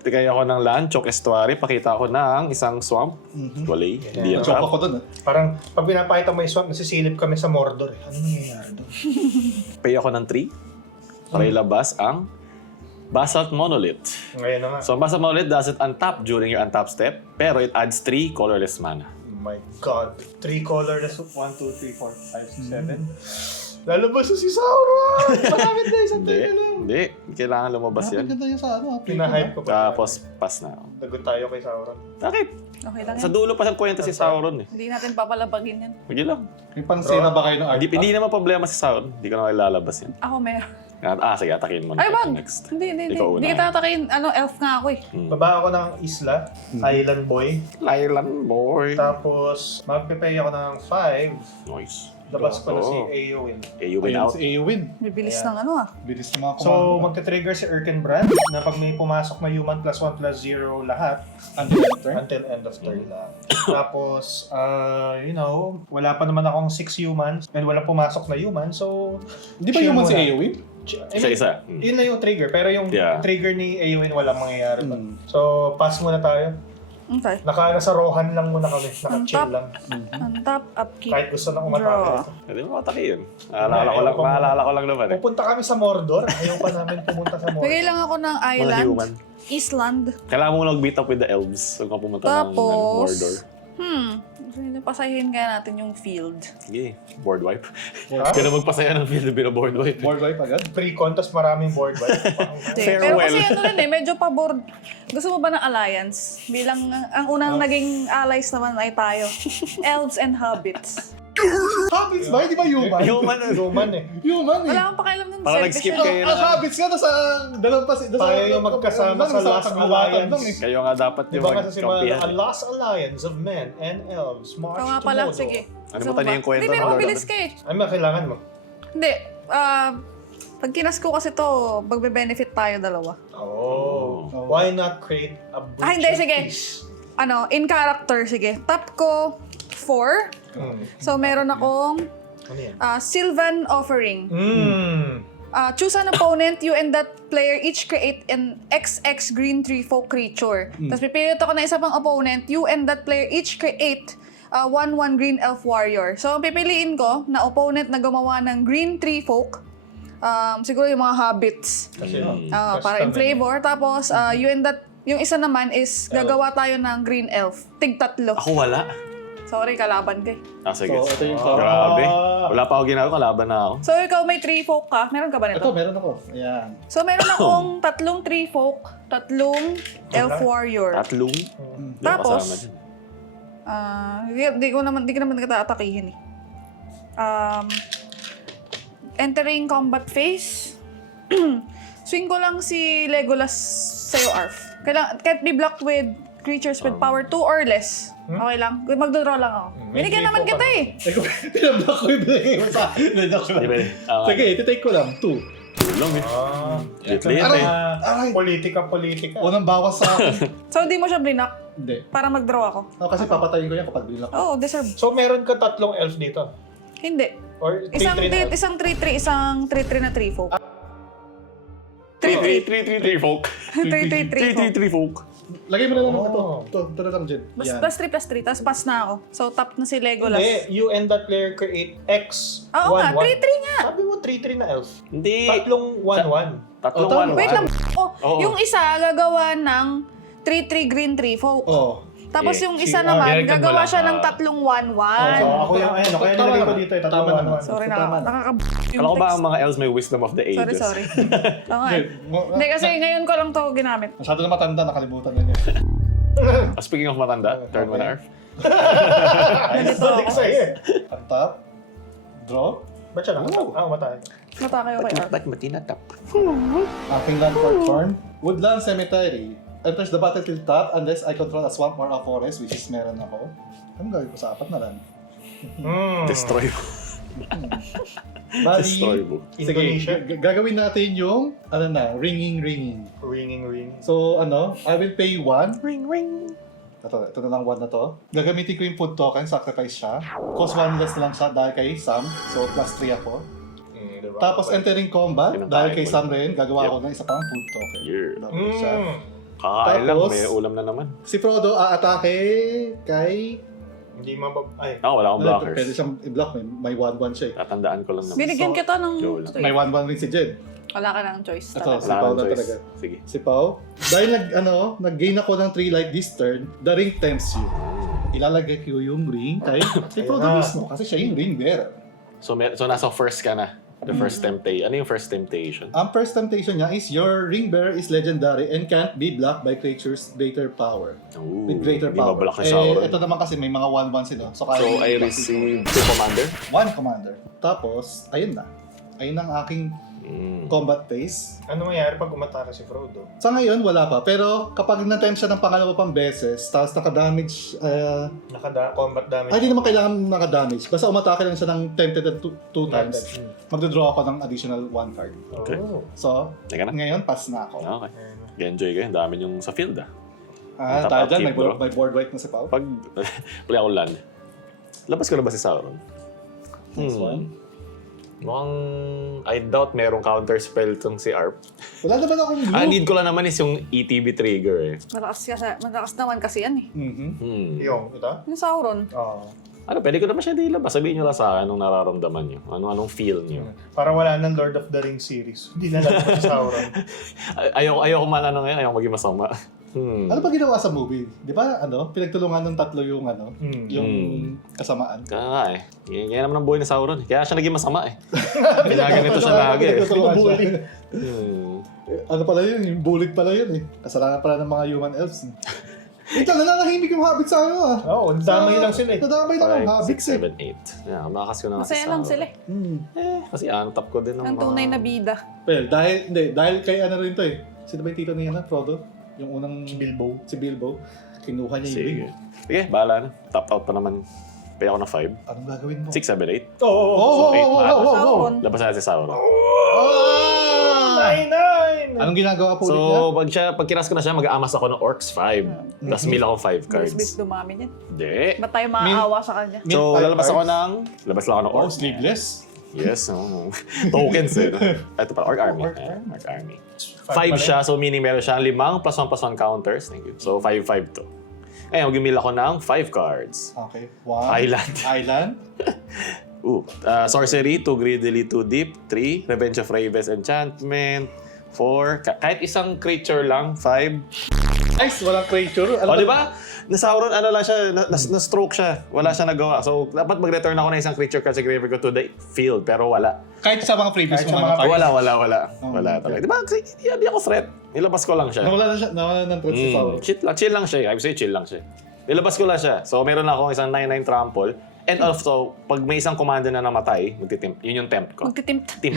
Tigay ako ng land, Chok Estuary, pakita ako ng isang swamp. Walay, hindi yan Joke tap. ako dun. Parang pag pinapakita mo yung swamp, nasisilip kami sa Mordor. Ano nangyayari doon? Pay ako ng 3 para ilabas ang Basalt Monolith. Ngayon na nga. So, ang Basalt Monolith doesn't untap during your untap step, pero it adds 3 colorless mana. Oh my God. 3 colorless. 1, 2, 3, 4, 5, 6, 7. Lalabas na si Sauron! Maramit na isang Hindi, tayo lang. hindi. Kailangan lumabas Ang yan. ganda yun sa ano. Pinahype ko pa. Tapos, pass na. Lagot tayo kay Sauron. Bakit? Okay lang Sa yan. dulo pa siyang kwenta si Sauron eh. Hindi natin papalabagin yan. Sige lang. May pansira ba kayo ng art? Hindi naman problema si Sauron. Hindi ko na ilalabas yan. Ako meron. Sige, atakin mo Ay, na wag! next. Hindi. Ikaw Hindi una. kita tatakin. Elf nga ako eh. Baba ako ng isla, Island Boy. Island boy. Tapos, magpipay ako ng 5. Noise. Labas ko na si Oo. Eowyn. You win Ayun, out. si Eowyn. Bibilis Yeah. ng ano ah. Bilis ng mga So, commander. magte-trigger si Erkenbrand na pag may pumasok na human +1/+0 lahat Until end turn. until end of turn lang. Tapos, wala pa naman akong 6 humans and walang pumasok na human. So, Di ba chill human si muna. Eowyn? Isa-isa. Yun na yung trigger. Pero yung Yeah. trigger ni Eowyn walang mangyayari pa. Mm. So, pass muna tayo. Okay. Nasa Rohan lang muna kami. Naka-chill Top. lang. Untap, upkeep. Kahit gusto na Draw. umatake. Pwede mo matakin. Naalala ko lang naman eh. Pupunta kami sa Mordor. Ayaw pa namin pumunta sa Mordor. Bigay lang ako ng Mga island. human. Island. Kailangan mo mag-beat up with the elves. Huwag ka pumunta ng Tapos, Mordor. pasahin kaya natin yung field. Sige, board wipe. Ha? Kaya magpasaya ng field na board wipe. Board wipe agad? Pre-con, tas maraming board wipe. Pero kasi ano rin medyo pabor. Gusto mo ba ng alliance? Bilang ang unang naging allies naman ay tayo. Elves and hobbits. Habits ba? Hindi ba human? Human. Human eh. Human eh. Wala akong pakialam nun. Parang selfish nag-skip yun. kayo. Ang habits nga nasa dalawang pas. Tayo yung magkasama sa Last Alliance. Kayo nga dapat Di yung ba kasi si magkampihan. A Lost Alliance of Men and Elves march Ikaw nga to pala, Mordor. sige. Ano Gusto mo tani ba? yung kwento Hindi, pero ng mabilis Lord? ka eh. Ano ba kailangan mo? Hindi. Pag kinas ko kasi to, magbe-benefit tayo dalawa. Oh. Why not create a breach Hindi, of sige. peace? In character, sige. Tap ko 4. So, meron akong Ano yan? Sylvan Offering. Choose an opponent, you and that player each create an XX green tree folk creature. Tapos pipiliit ako ng isa pang opponent, you and that player each create 1/1 green elf warrior. So, ang pipiliin ko na opponent na gumawa ng green tree folk, siguro yung mga hobbits. Kasi, Para in flavor. Tapos, you and that, yung isa naman is gagawa tayo ng green elf. Tig-tatlo. Ako wala. Sorry, kalaban kay. Sige. So, ito yung Grabe. Wala pa ako ginagawa, kalaban na ako. So, ikaw may 3 folk ka. Meron ka ba nito? Ito, meron ako. Ayan. So, meron akong 3 tree folk, 3 elf warrior. Tatlong. Tapos, Kasama dyan. Hindi ko naman nagtatakihin eh. Entering combat phase, swing ko lang si Legolas sa'yo, Arf. Can't be blocked with creatures with power 2 or less. Okay lang. Magdodraw lang ako. Binigyan naman kita eh. Pinablock ko yung binigay mo sa akin. Joke lang. Di ba? Sige, ititake ko lang. 2. Tulong eh. Lit-lit Aray! eh. Aray! Politika. Unang bawas sa akin. So, di mo siya blinak Hindi. para mag-draw ako. Kasi papatayin ko yan kapag binlock. Oo, deserve. So, meron ka 3 elf dito? Hindi. Or 3-3 Isang na elf? 3-3, isang 3-3 na 3 folk. 3-3 folk. 3-3 folk. 3-3 folk. Lagay mo na lang Oh. ito na lang dyan. Yan. Plus 3+3, tapos pass na ako. So, top na si Legolas. Hindi, you and that player create X Oo nga, 1-1. 3-3 nga. Sabi mo 3-3 na elf. Hindi. Tatlong 1-1. Tatlong Oh, tama. one. Wait lang. Oo. Yung isa, gagawa ng 3-3 green 3 folk. Oh. Tapos yung isa sige, naman, direktad mo gagawa lang. siya ng 3 1-1. So, ako yung ayun, kaya nilagay ko dito, Tama naman. Sorry, Tama na. nakaka yung Kala ko ba text. ang mga elves may wisdom of the ages? Sorry. Oo nga. Hindi, kasi ngayon ko lang to ginamit. Masyado na matanda, nakalimutan na niya. Speaking of matanda, turn mo na Arf. Nandito Balik ako. sa'yo eh. Ang top. Draw. Ba't siya lang? Oh. Matay. Mata kayo kay Arf. Ba't matinatap? Aking land for turn. Woodland Cemetery. Enters the battlefield top unless I control a swamp or a forest, which is meron ako. Anong gawin ko sa 4 na land? Destroy mo. Bali, Destroy mo. sige, Indonesia. gagawin natin yung, ringing. Ringing. So, I will pay 1. Ring, ring. ito na lang 1 na to. Gagamitin ko yung food token, sacrifice siya. Cost 1 less na lang siya dahil kay Sam. So, plus 3 ako. Diba? Tapos, entering combat, Pinatayin dahil kay mo. Sam rin, gagawa ako ng isa pang food token. Yeah. Double siya. Kakain lang, Tapos- may ulam na naman. Si Frodo, aatake kay... Hindi Ay. Ako, wala akong blockers. Pwede siyang i-block. May 1-1 siya eh. Tatandaan ko lang naman. Binigyan kita ng... Go lang. May 1-1 rin si Jed. Wala ka ng choice Ito, talaga. si Wala Pao kang na choice. talaga. Sige. Si Pao, dahil nag-gain ako ng 3 light this turn, the ring tempts you. Ilalagay ko yung ring kay Frodo na. mismo kasi siya yung ring bearer. So nasa first ka na. The first temptation. Ano yung first temptation? Ang first temptation niya is your ring bearer is legendary and can't be blocked by creatures greater power. Ooh, With greater di power. mablock ni Sauron. Ito naman kasi may mga 1-1 sila. So, So I received 2 commander? 1 commander. Tapos, ayun na. Ayun ang aking combat phase. Ano mangyayari pag umatake si Frodo? Sa ngayon, wala pa. Pero kapag na-tempt siya ng pangalawa pang beses, tapos naka-damage, Combat damage. hindi naman kailangan naka-damage. Basta umatake lang siya ng tempted at 2 times. Magdodraw ako ng additional 1 card. Okay. Oh. So, Teka na. ngayon, pass na ako. Okay. Enjoy kayo. Ang dami yung sa field ah. Tayo dyan, Upkeep, bro. may board wipe na si Pao. Pag play ako land, labas ko na ba si Sauron? Next one. Mukhang I doubt merong counter spell tong si Arp. Wala naman akong blue. Need ko lang naman is yung ETB trigger eh. Malakas naman kasi yan eh. Yung, ito? Yung Sauron. Oo. Ano, pwede ko naman siya dilabas. Sabihin nyo lang sa akin anong nararamdaman nyo. Anong feel nyo. Para wala ng Lord of the Rings series. Hindi na lang si Sauron. Ayoko man ano ngayon, ayoko maging masama. Ano ba ginawa sa movie? Di ba, pinagtulungan ng tatlo yung, yung kasamaan? Kaya nga eh. Yan naman ang buhay ni Sauron. Kaya siya naging masama eh. Ginaganito siya lagi eh. Pinagtulungan siya. Hmm. Pala yun? Yung bullet pala yun eh. Kasalanan pala ng mga human elves. Ito, nananahimik yung habit sa ano ah. Oo, damay lang sila eh. Nadamay lang ang 5, habits 6, eh. 7, 8. Yeah, malakas ko na nga si Masaya lang Sauron. sila eh. Kasi antap ko din ng Ang tunay na bida. Well, dahil kay ano rin to eh. Sino ba yung tito niya na, Frodo? Yung unang Bilbo. si Bilbo. Kinuha niya yung ring. Sige. Sige, bahala na. Top out pa naman. Pay ako na 5. Anong gagawin mo? 6, 7, 8. Oo. Oh, So, 8 bahala. Sauron. Labas natin si Sauron. Nine! Anong ginagawa po ulit niya? So, pag kinas ko na siya, mag-aamas ako ng Orcs 5. Tapos mill ako 5 cards. Bilis dumami niyan. Hindi. Ba't tayo maaawa sa kanya? Min So, five lalabas ako cards. labas lang ako ng Oh, Orcs. sleeveless. Yes, tokens eh. Ito pala, Orc Army. Orc Army. 5 siya, so meaning meron siya 5 +1/+1 counters. Thank you. So, 5/5 to. Ngayon, mag-mill ako ng 5 cards. Okay. 1. Island. Island. Sorcery, 2 Greedily, 2 Deep, 3 Revenge of Ravens Enchantment, 4 kahit isang creature lang, 5. Nice, walang creature. O, di ba? Na Sauron, ano lang siya, na-stroke siya. Wala siya nagawa. So, dapat mag-return ako ng isang creature card sa graveyard ko to the field, pero wala. Kahit sa mga previous Kahit sa mga mga cards. Wala talaga. Di ba? Kasi hindi ako threat. Nilabas ko lang siya. Nawala ng threat si Sauron. Chill lang siya. I would say chill lang siya. Nilabas ko lang siya. So, meron ako isang 9/9 trample. And also, pag may isang commander na namatay, magtitimp. Yun yung temp ko. Magtitimpt. Temp.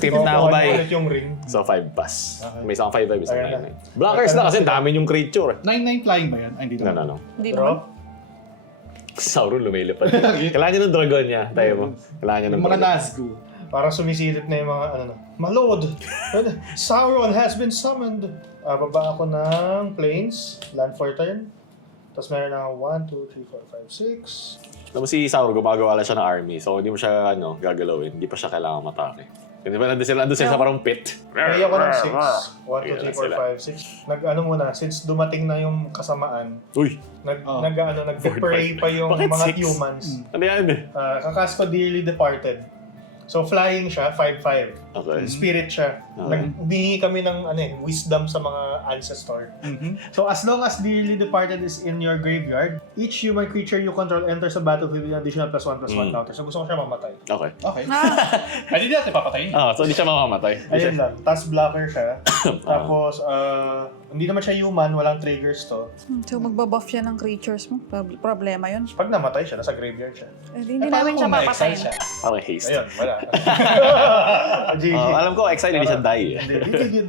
Temp na ako Kukuha by... niya ulit yung ring. So, 5 pass. Okay. May isang 5/5, isang Ayan 9/9. Blockers na kasi dami yung creature. 9-9 flying ba yan? Ay, hindi naman. No. Hindi Draw. naman. Sauron lumilipad. Kailangan niya ng dragon niya. Tayo mo. Kailangan niya ng Yung mga dragon. Nazgûl. Para sumisilip na yung mga My lord, Sauron has been summoned. Baba ako ng planes, land for turn. Tapos meron na 1, 2, 3, 4, 5, 6. Tapos si Sauron, gumagawa lang siya ng army. So, hindi mo siya gagalawin. Hindi pa siya kailangan matake. Kasi ba nandun sila sa parang pit. May ako ng 6. 1, Ayan 2, 3, sila. 4, 5, 6. Nag-ano muna, since dumating na yung kasamaan, Uy! nag-pray pa yung Bakit mga six? humans. Ano yan? Kakas ko Dearly Departed. So flying siya, 5-5. Okay. Spirit siya. Okay. Nagbihingi kami ng wisdom sa mga ancestor. So as long as Dearly Departed is in your graveyard, each human creature you control enters the battlefield with an additional +1/+1 counter. So gusto ko siya mamatay. Okay. Okay. Ah, Hindi natin papatayin. So hindi siya mamamatay. Ayun lang. Tapos blocker siya. Tapos, hindi naman siya human, walang triggers to. so magbabuff yan ng creatures mo. Problema yun. Pag namatay siya, nasa graveyard siya. Hindi namin siya papatayin. Parang haste. Ayun, wala. GG. Alam ko, exile hindi siya die eh.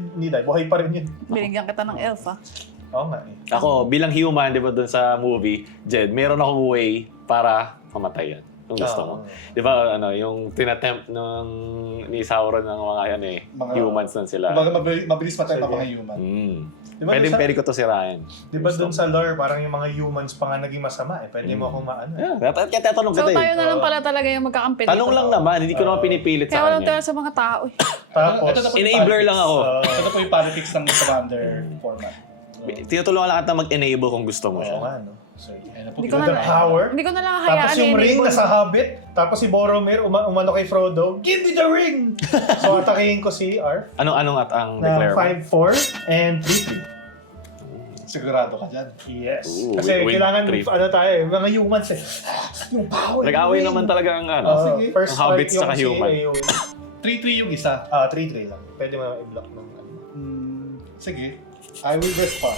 Hindi dahil. Buhay pa rin yun. Binigyan kita ng elf ah. Oo nga eh. Ako, bilang human, di ba dun sa movie, Jed, meron akong way para mamatay yan. Kung gusto mo. Di ba, yung tinatempt ni Sauron ng mga humans nun sila. Kumbaga mabilis matay pa mga human. Diba Pwede ko to sirain. Di ba dun sa lore, parang yung mga humans pa nga naging masama eh. Pwede mo akong maano. Yeah, kaya tatanong So kita tayo eh. na lang pala talaga yung magkakampi dito. Tanong lang naman, hindi ko naman pinipilit Kaya sa walang tayo kanya. sa mga tao eh. Tapos, Ito na po yung Enabler politics. lang ako. Ito na po yung politics ng Commander format. Tinutulungan lang kita mag-enable kung gusto mo oo siya. nga, no? So, Ayan na po. Hindi ko the na- power. Hindi ko na lang Tapos hayaan yung ring i-enable. nasa Hobbit. Tapos si Boromir umano kay Frodo, give me the ring! So atakihin ko si Arf Anong at ang na declare mo? 5-4 and 3-3. Sigurado ka dyan. Yes. Ooh, Kasi with kailangan three. tayo eh, mga humans eh. Yung power. Nag-away yung naman ring. talaga ang Sige. First ang hobbits strike saka yung human. CA yung 3-3 yung isa. 3-3 lang. Pwede mo i-block ng ano. Sige. I will respond.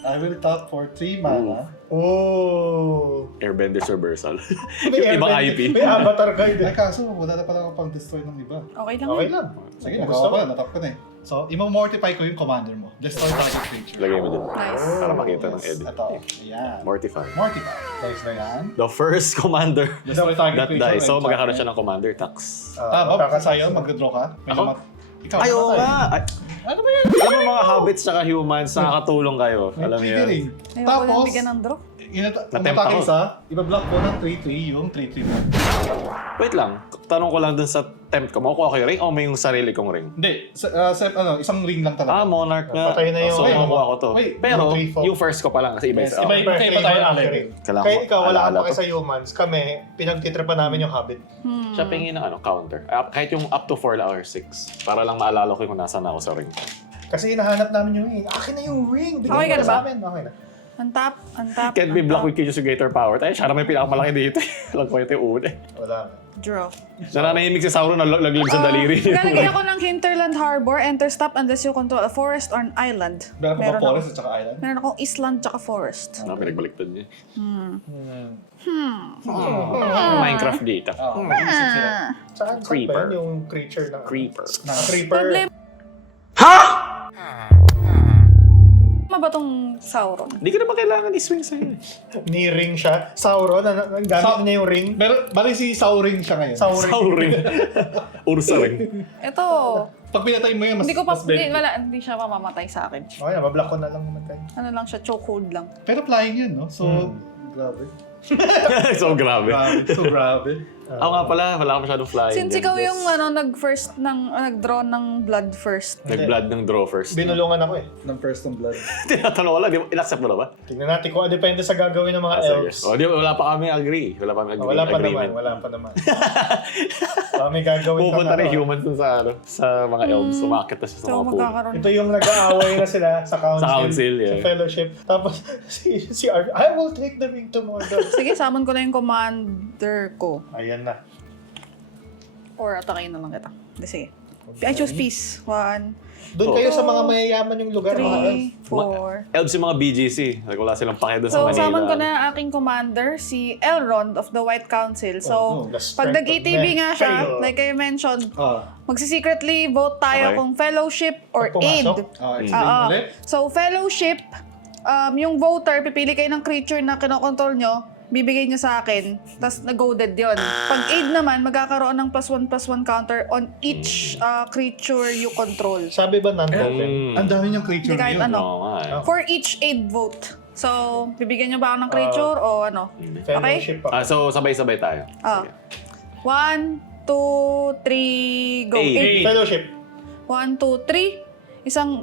I will tap for 3 mana. Oh! Airbenders reversal. May yung ibang airbender- IP. May avatar guide Ay eh. kaso, wala na pala akong pang-destroy ng iba. Okay lang Okay yun. lang. Sige, Kung nagawa ko na. Natap ko na eh. So, imamortify ko yung commander mo. Destroy target creature. Lagay mo dun. Nice. Para makita ng Yes, edit. ito. Ayan. Mortify. Mortify. Nice na yan. Ayan. The first commander Destroy target that creature. dies. So and magkakaroon target. siya ng commander tax. Bob, sa'yo, mag-draw ka. May Ako? namat- Ikaw, Ay, oo namatay. nga! Ay, Ano ba yan? alam mo mga hobbits saka humans, nakakatulong kayo. May Alam niyo triggering. yun. Ayoko Tapos, lang bigyan ng draw. Natempt umatake ako. isa, ibablock ko ng 3-3 yung 3-3 mo. Wait lang, tanong ko lang dun sa tempt ko. Makukuha ko yung ring o may yung sarili kong ring? Hindi, isang ring lang talaga. Monarch nga. Patay na yung- So, Wait, makukuha ko to. wait, Pero, yung 3-4. yung first ko pa lang kasi iba Yes, isa. iba- Birthday tayo mo ng after level. it. Kailangan Kahit ko ikaw, wala alaala ka pa to. sa humans. Kami, pinagtitripan namin yung Hobbit. Siya pingin ng counter. Kahit yung up to 4 or 6. Para lang maalala ko kung nasaan ako sa ring. Kasi hinahanap namin yung ring. Akin na yung ring. Bigyan Okay mo ka na sa ba? amin. Okay na. Untap. Can't be blocked with Conjugator Power. Tayo, siya naman yung pinakamalaki dito. Alam ko ito yung una. Wala. Draw. Nananahimik si Sauron na laglag sa daliri. Galagay ako ng Hinterland Harbor. Enter stop unless you control a forest or an island. Meron ka ba forest at saka island? Meron akong island tsaka forest. Pinagbaliktad niya. Hmm. Minecraft data. Oo, isip sila. Saan Creeper. ba yun? Yung creature ng... Creeper. Creeper. Problema ba tong Sauron? Hindi ka naman kailangan i-swing sa'yo. Ni ring siya. Sauron. Ang gamit niya yung ring. Meron, bali si Saurin siya ngayon. Sauron. Sauron. Ursa ring. Ito. Pag pinatay mo yun, mas Hindi ko pa, mas benefit. hindi siya mamamatay sa akin. Okay na, mablock ko na lang naman kayo. Ano lang siya, chokehold lang. Pero flying yun, no? So, grabe. So, grabe. So, grabe. Ako nga pala, wala ka masyadong flying. Since din. ikaw yung nag-draw ng blood first. Nag-blood ng draw first. Binulungan ako eh. Ng first ng blood. Tinatanong ko lang, in-accept mo na ba? Tignan natin kung ano depende sa gagawin ng mga elves. O, di, wala pa kami agree. Wala pa kami agree. Wala pa naman, agreement. wala pa naman. May gagawin pa Pupunta na. na yung humans dun sa mga elves. Umakit na siya sa So, mga pool. magkakaroon. Ito yung nag-aaway na sila sa council. Sa council, yeah. Sa fellowship. Tapos si Arf, I will take the ring tomorrow. Sige, summon ko na yung commander ko. Ayan na. Or atakayin na lang kita. Hindi, sige. I choose peace. 1, Doon kayo sa mga mayayaman yung lugar, mga elves. 3, 4. Elves yung mga BGC. Like, wala silang pake doon sa So, Manila. summon ko na ang aking commander, si Elrond of the White Council. So, the pag strength nag-ATB of nga siya, men. like I mentioned, Ah. magsi-secretly vote tayo Okay. kung fellowship or Pag aid. pumasok, Explain Oo. ulit. So, fellowship, yung voter, pipili kayo ng creature na kinokontrol nyo, bibigay nyo sa akin, tapos nag-goaded yun. Pag aid naman, magkakaroon ng +1/+1 counter on each creature you control. Sabi ba non-token? Ang dami niyang creature Hindi kahit ngayon. ano. Oo nga eh. For each aid vote. So, bibigyan nyo ba ako ng creature o ano? Fellowship pa. So, sabay-sabay tayo. Ah. Sige. 1, 2, 3, go. Aid. Aid. Fellowship. 1, 2, 3.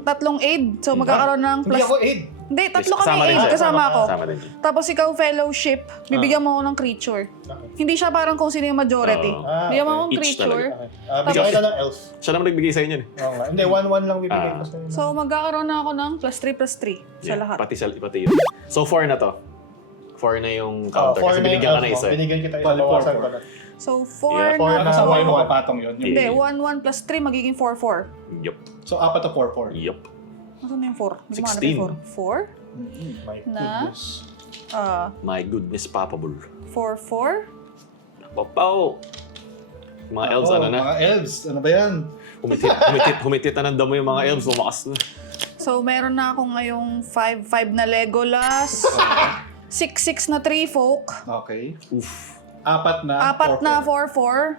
Tatlong aid. So, magkakaroon ng Hindi plus... ako aid. Hindi, tatlo Kasama kami rin aid. siya. Kasama ako. Kasama din. Tapos ikaw fellowship, bibigyan mo ako ng creature. Hindi siya parang kung sino yung majority. Oo. Bigyan mo ako ng Each creature. Bigyan ka ng elf. Siya naman nagbigay sa inyo. Oo nga. Hindi, 1-1 lang bibigay ko sa'yo. So, magkakaroon na ako ng +3/+3 sa lahat. Pati yun. So, 4 na to. 4 na yung counter. Kasi binigyan ka na isa. Binigyan kita isa. Bali, Bawasan 4-4. ko na. So, Yeah. 4 Four na... Ano sa mo kapatong yun? Hindi, 1, 1 + 3 magiging 4, 4. Yup. So, 4 to 4-4. Yup. Nasaan na yung 4? 16. 4? My Na? goodness. My goodness, Papa Bull. 4, 4? Papaw! Mga elves, ano na? Mga elves, ano ba yan? Humitit na ng damo yung mga elves. Lumakas na. So, meron na ako ngayong 5 na Legolas. 6 na Tree Folk. Okay. Oof. Apat na 4-4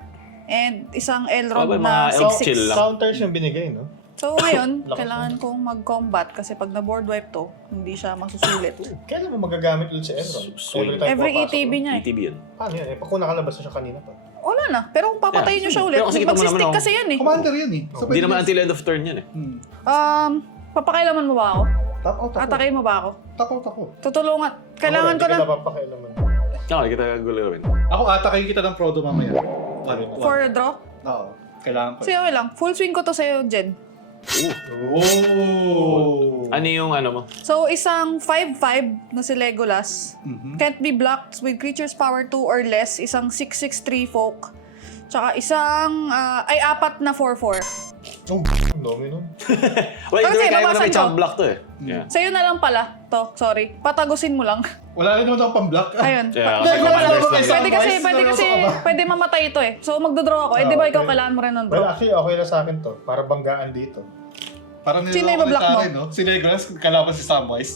and isang Elrond Oh, na mga elf 6-6. chill lang. Counters yung binigay, no? So ngayon, Lakas kailangan kong mag-combat kasi pag na-board wipe to, hindi siya masusulit. Kailan mo magagamit ulit si Elrond? Swing. Every papasok, ETB no? niya eh. ETB yun. Paano yun? Kung nakalabas na siya kanina pa. Wala na. Pero kung papatayin nyo siya ulit, Pero kasi kita mo naman magsistick ako. kasi yan eh. Commander yun eh. So, Hindi pwede naman na- until end of turn yun eh. Papakailaman mo ba ako? Tap out ako. Atakin mo ba ako? Tap out ako. Tutulungan. Kailangan ko Hindi na ka napapakailaman. Oo, kita gulawin. Ako atakayin kita ng Frodo mamaya. for a draw. Oo. Kailangan ko. Kasi okay lang. Full swing ko to sa'yo, Jen. Oh! Ano yung ano mo? So, isang 5-5 na si Legolas. Can't be blocked with creatures power 2 or less. Isang 6-6-3 folk. Tsaka isang, apat na 4-4. Oh, ang dami nun. Well, Kasi kaya mo babasan na may ko. chunk block to eh. Yeah. Sa'yo na lang pala to. Sorry. Patagusin mo lang. Wala rin naman ako pang-block. Ayun. Yeah, Pwede kasi commanders lang. pwede kasi, pwede mamatay ito eh. So, magdodraw ako. Eh, di ba ikaw kailangan mo rin ng Well, draw? actually, okay lang sa akin to. Para banggaan dito. Parang Sino yung niloloko bablock ni mo? Tari, no? Si Legolas, kalaban si Samwise.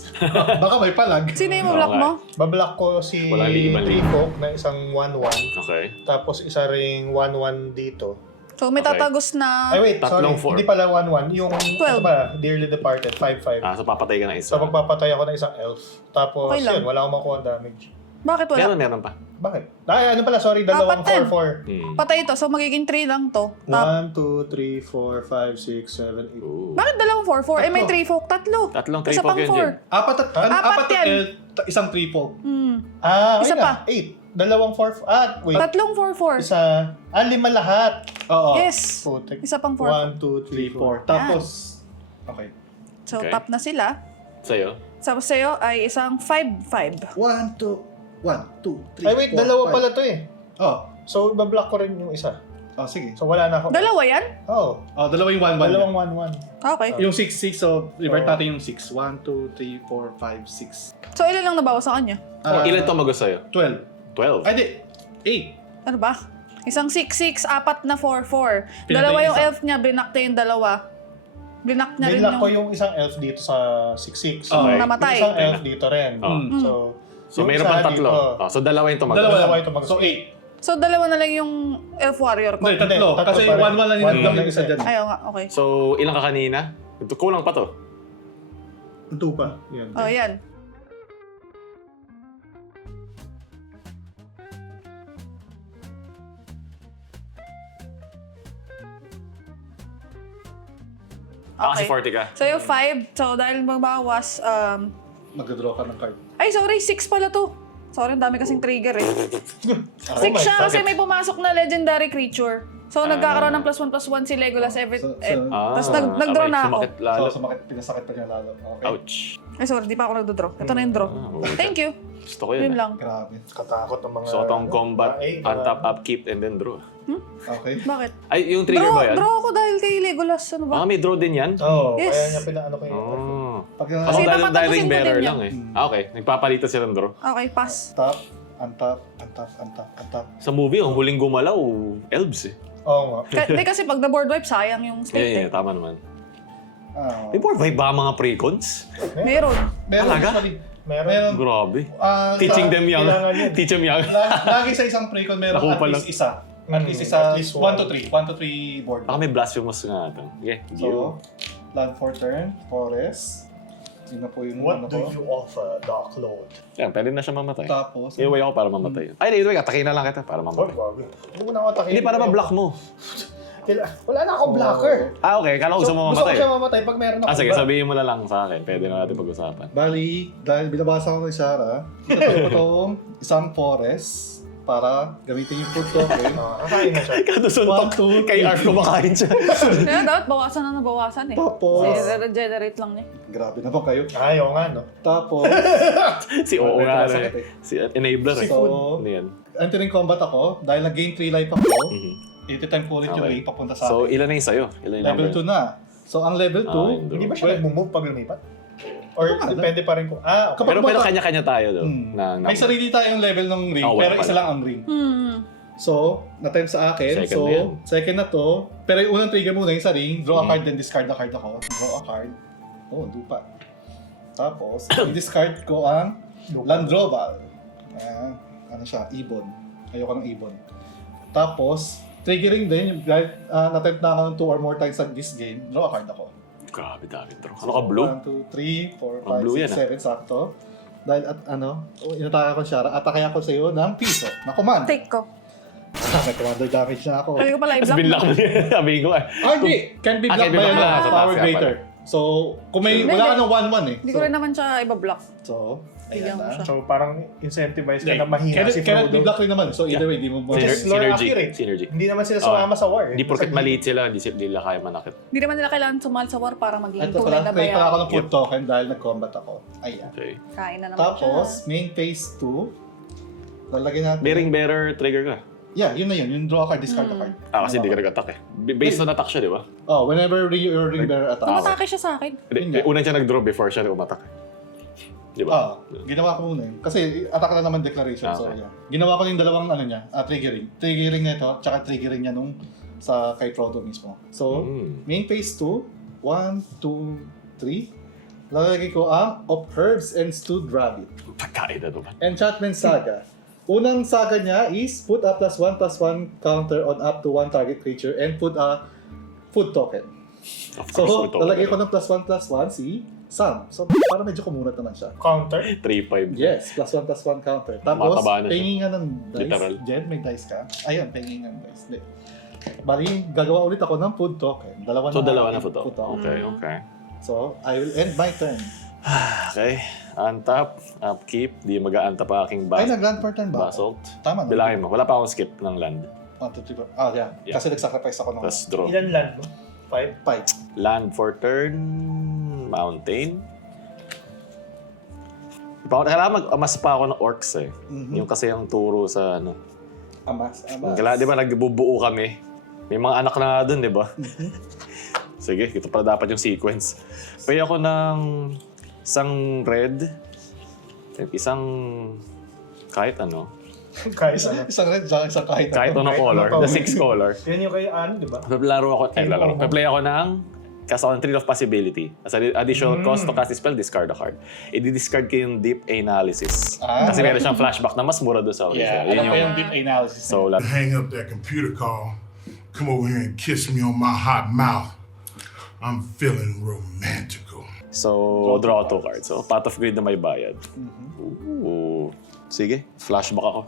Baka may palag. Sino yung block mo? Bablock ko si Walang liban. Trifok na isang 1-1. Okay. Tapos isa ring 1-1 dito. So, may Okay. tatagos na... Ay wait, sorry. Tatlong 4. Hindi pala 1-1. Yung 12. ano ba, Dearly Departed, 5-5. Ah, so papatay ka na isa. So magpapatay ako ng isang elf. Tapos Okay lang. yun, wala akong makuha damage. Bakit wala? Meron pa. Bakit? Ay, ano pala, sorry, dalawang Apat din. 4-4. Patay ito. So, magiging 3 lang to. 1, 2, 3, 4, 5, 6, 7, 8. Ooh. Bakit dalawang 4-4? Eh, may 3 folk. Tatlo. Tatlong Isa triple pang yun, 4. Jen. Apat at Apat yan. isang triple. Isa pa. 8. Dalawang 4, wait. Tatlong 4-4. Isa, 5 lahat. Oo. Yes. Putik. Isa pang 4. 1, 2, 3, 4. 4. Tapos, okay. So, Okay. top na sila. Sa'yo? Tapos sa'yo ay isang 5-5. 1, 2, 3, Ay wait, dalawa pala to eh. Oh. So, ibablock ko rin yung isa. Oh, sige. So, wala na ako. Dalawa yan? Oo. Oh, dalawa yung 1-1. Dalawang 1-1. Okay. Yung 6-6, so revert natin yung 6. 1, 2, 3, 4, 5, 6. So, ilan lang nabawas sa kanya? Ilan tumagos sa'yo? 12. 12. Ay, di. 8. Ano ba? Isang 6-6, apat na 4-4. Pinatay Dalawa yung yung isa. elf niya, blinak niya yung dalawa. Blinak niya rin Binlock ko yung... yung isang elf dito sa 6-6. Okay. Namatay. Yung isang elf dito rin. Oh. So, So, yung mayroon isa pang tatlo. dito. Oh, so, dalawa yung tumagos. Dalawa yung tumagos. So, 8. So, dalawa na lang yung elf warrior ko. Hindi, tatlo. Tatlo Kasi pa rin. 1-1 lang yung One nagdang lang yung isa isa. dyan. Ayaw nga, okay. So, ilang ka kanina? Ito, kulang pa to. 2 pa. Yan. Oh, yan. Ah, kasi Okay. 40 ka. So, yung 5. So, dahil magbawas, Mag-draw ka ng card. ay, sorry, 6 pala to. Sorry, ang dami kasing trigger eh. 6 my siya God. kasi may pumasok na legendary creature. So, nagkakaroon ng +1/+1 si Legolas every... So- Tapos nag-draw na ako. Sumakit lalo. So, pinasakit pa niya lalo. Okay. Ouch. Ay, sorry, di pa ako nagdodraw. Ito na yung draw. Ah, Thank you. Gusto ko Yun yun. lang. Grabe. Katakot ng mga... So, itong combat, Ay, untap, upkeep, and then draw. Okay. Bakit? Ay, yung trigger ba yan? Draw ako dahil kay Legolas. Ano ba? Ah, may draw din yan? Oo, Yes. kaya niya pinaano ko yung... Oh. Pag Ako Kasi dahil papatapusin ring ko bearer din lang eh. Ah, okay. Nagpapalitan sila ng draw. Okay, pass. tap, untap, untap, untap, untap. Sa movie, ang huling gumalaw, elves eh. Oo nga. Di kasi pag na-board wipe, sayang yung Yeah, state yeah, eh. tama naman. Ah. May board vibe ba ang mga precons? Meron. Meron Talaga? actually. Meron. Meron. Grabe. Ah, Teaching sa- them young. kailangan yun. Teach them young. Lagi sa isang precon meron Nakuha at pa least isa. At least isa. At least 1 to 3. 1 to 3 board. Baka may blasphemous nga ito. Okay, So, land for turn, forest. Yun na po yung What ano do ko. you offer, Dark Lord? Yan, pwede na siya mamatay. Tapos, Inuwi ako para mamatay. Ay, anyway, atakin na lang kita para Oh, mamatay. grabe. Huwag mo na ako atakin. Hindi, para ma-block mo. Wala na akong blocker. Ah, okay. Kala ko gusto mo Gusto ko mamatay. siya mamatay pag meron ako. Ah, sige, sabihin mo na lang sa akin. Pwede na natin pag-usapan. bali, dahil binabasa ko kay Sarah, ito ko itong isang forest para gamitin yung food token. Akain na siya. Kadusuntok 1, 2, kay Arf kumakain siya. Kaya dapat bawasan na nabawasan eh. Tapos, Kasi regenerate lang niya. grabe naman kayo. Ayaw nga, no? Tapos, Si Oo nga Sakit rin. eh. Si Enabler eh. So, Ano yan? entering combat ako, dahil nag-gain 3 life ako, Mhm. i-time ko ulit yung Okay. way papunta sa So, akin. ilan na yung sa'yo? Ilan yung Level number? 2 na. So, ang level 2, Ah, Hindi ba siya Well- nag-move pag lumipat? Or depende pa rin kung... Ah, okay. Pero kanya-kanya tayo doon. may sarili tayong level ng ring, Oh, wala pero isa pala. lang ang ring. So, Na-time sa akin. Second So, na yan. second na to. Pero yung unang trigger muna yung sa ring, draw a Mhm. card, then discard a card ako. Draw a card. Oh, dupa. Tapos, i-discard ko ang Landroval. Ano siya? Ibon. Ayoko ng ibon. Tapos, triggering din, na-attempt na ako ng 2 or more times sa this game, draw a card ako. Grabe, dami. Ano ka, blue? 1, 2, 3, 4, Ang blue 5, yan, 6, 7, sakto. Dahil inatake ko siya, atake ako sa iyo ng piso, na command. Take ko. May commander damage na ako. Pwede ko pala Tapos i-block. binlock mo niya. Sabi ko Hindi! Can be blocked can be by blocked a na. power So, greater. So, kung may, Hindi, wala ka hindi. ng 1-1 eh. Hindi ko rin naman siya i-block. So, Bigyan ayan mo na. siya. So parang incentivize ka na mahina Cannot, si cannot be Frodo. blocked rin naman. So, either way, di mo Which is lore accurate. Synergy. Hindi naman sila sumama sa war. Hindi porket maliit sila, hindi nila kaya manakit. Hindi naman nila kailangan sumal sa war para maging Ito tunay pala, na play pala ako bayan. ng food token dahil nag-combat ako. Ayan. Okay. Kain na naman Tapos, siya. main phase 2. Lalagyan natin. Bearer, trigger ka. Yeah, yun na yun. Yung draw a card, discard a card. Kasi hindi ka nag-attack eh. Based on attack siya, di ba? Oh, whenever your ring bearer attack. Tumatake siya sa akin. Hindi, unang siya nag-draw before siya umattack. Di ba? Ginawa ko muna yun. Kasi attack na naman declaration. So, Okay. yeah. Ginawa ko yung dalawang niya, triggering. Triggering na ito, tsaka triggering niya nung sa kay Frodo mismo. So, main phase 2, 1, 2, 3. Lalagay ko ang of herbs and stewed rabbit. Pagkain na naman. Enchantment Saga. Unang saga niya is put a +1/+1 counter on up to one target creature and put a food token. Of So, course, ito. lalagay ko ng +1/+1 si Sam. So, para medyo kumunat naman siya. Counter. 3-5. Yes, +1/+1 counter. Tapos, Mataba na siya. pengingan ng dice. Literal. Jen, may dice ka? Ayun, pengingan ng dice. Di. Bali, gagawa ulit ako ng food token. Dalawa So, na dalawa na aking food token. Okay, okay. So, I will end my turn. Okay. Untap, upkeep, di mag-a-untap ang aking Ay, nag-land per turn ba? basalt. Tama na. Bilangin mo, wala pa akong skip ng land. 1, 2, 3, 4. Ah, yeah. Yeah. Kasi nag-sacrifice ako ng Tapos draw. Ilan land mo? 5? 5. Land for turn, mountain. Kailangan mag-amas pa ako ng orcs eh. Yung kasi ang turo sa ano. Amas. Kailangan, di ba, nagbubuo kami. May mga anak na doon, di ba? Sige, ito pala dapat yung sequence. Pay ako ng isang red, isang kahit ano. Kahit ano. Isang red, isang kahit Kahit ano color, ano to? the 6 color. Yan yung kay ano, di ba? Play ako ng cast on Tree of Possibility. As an additional cost to cast this spell, discard a card. I-discard ko yung Deep Analysis. Kasi meron siyang flashback na mas mura doon sa Yeah, Yun alam ko yung- yung deep analysis. So, Hang up that computer call. Come over here and kiss me on my hot mouth. I'm feeling romantical. draw 2 cards. So, Path of Greed na may bayad. Ooh. Sige, flashback ako.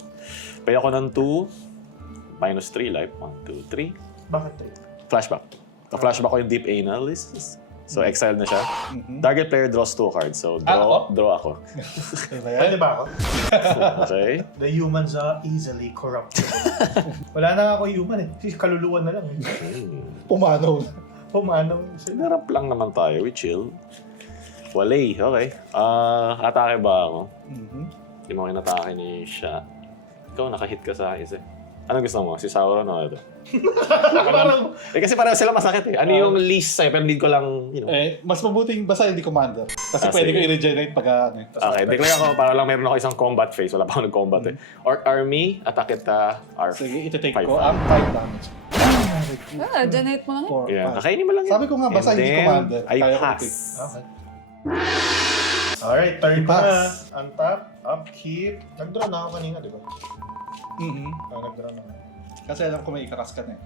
Pay ako ng 2, -3 life. 1, 2, 3. Bakit tayo? Flashback. Ka-flashback ko yung Deep Analysis. So, exile na siya. Target player draws 2 cards. So, draw ako. Pwede ba ako? Okay? The humans are easily corruptible. Wala na nga ako human eh. Kaluluwan na lang. Pumanaw. Pumanaw. Sinarap lang naman tayo. We chill. Walay. Okay. Atake ba ako? Hindi mo kinatake ni Sha. Ikaw, nakahit ka sa isa. Anong gusto mo? Si Sauron o ito? Parang, Kasi pareho sila masakit eh. Ano yung least sa'yo? Pero need ko lang, Mas mabuting basta hindi commander. Kasi Ah, pwede ko sige. i-regenerate pag ano. Okay, declare ako para lang meron ako isang combat phase. Wala pa ako nag-combat eh. Orc Army, attack it R. Sige, iti-take Five. ko ang 5 damage. Generate mo lang. 4, Yeah, kakainin mo lang yun. Sabi ko nga, basta And hindi then, commander. I Kaya ko pass. i-take. okay. Alright, turn ko Pass. na. Untap, upkeep. Nag-draw na ako kanina, di ba? Nag-draw na ako. Kasi alam ko may ikakas ka na eh.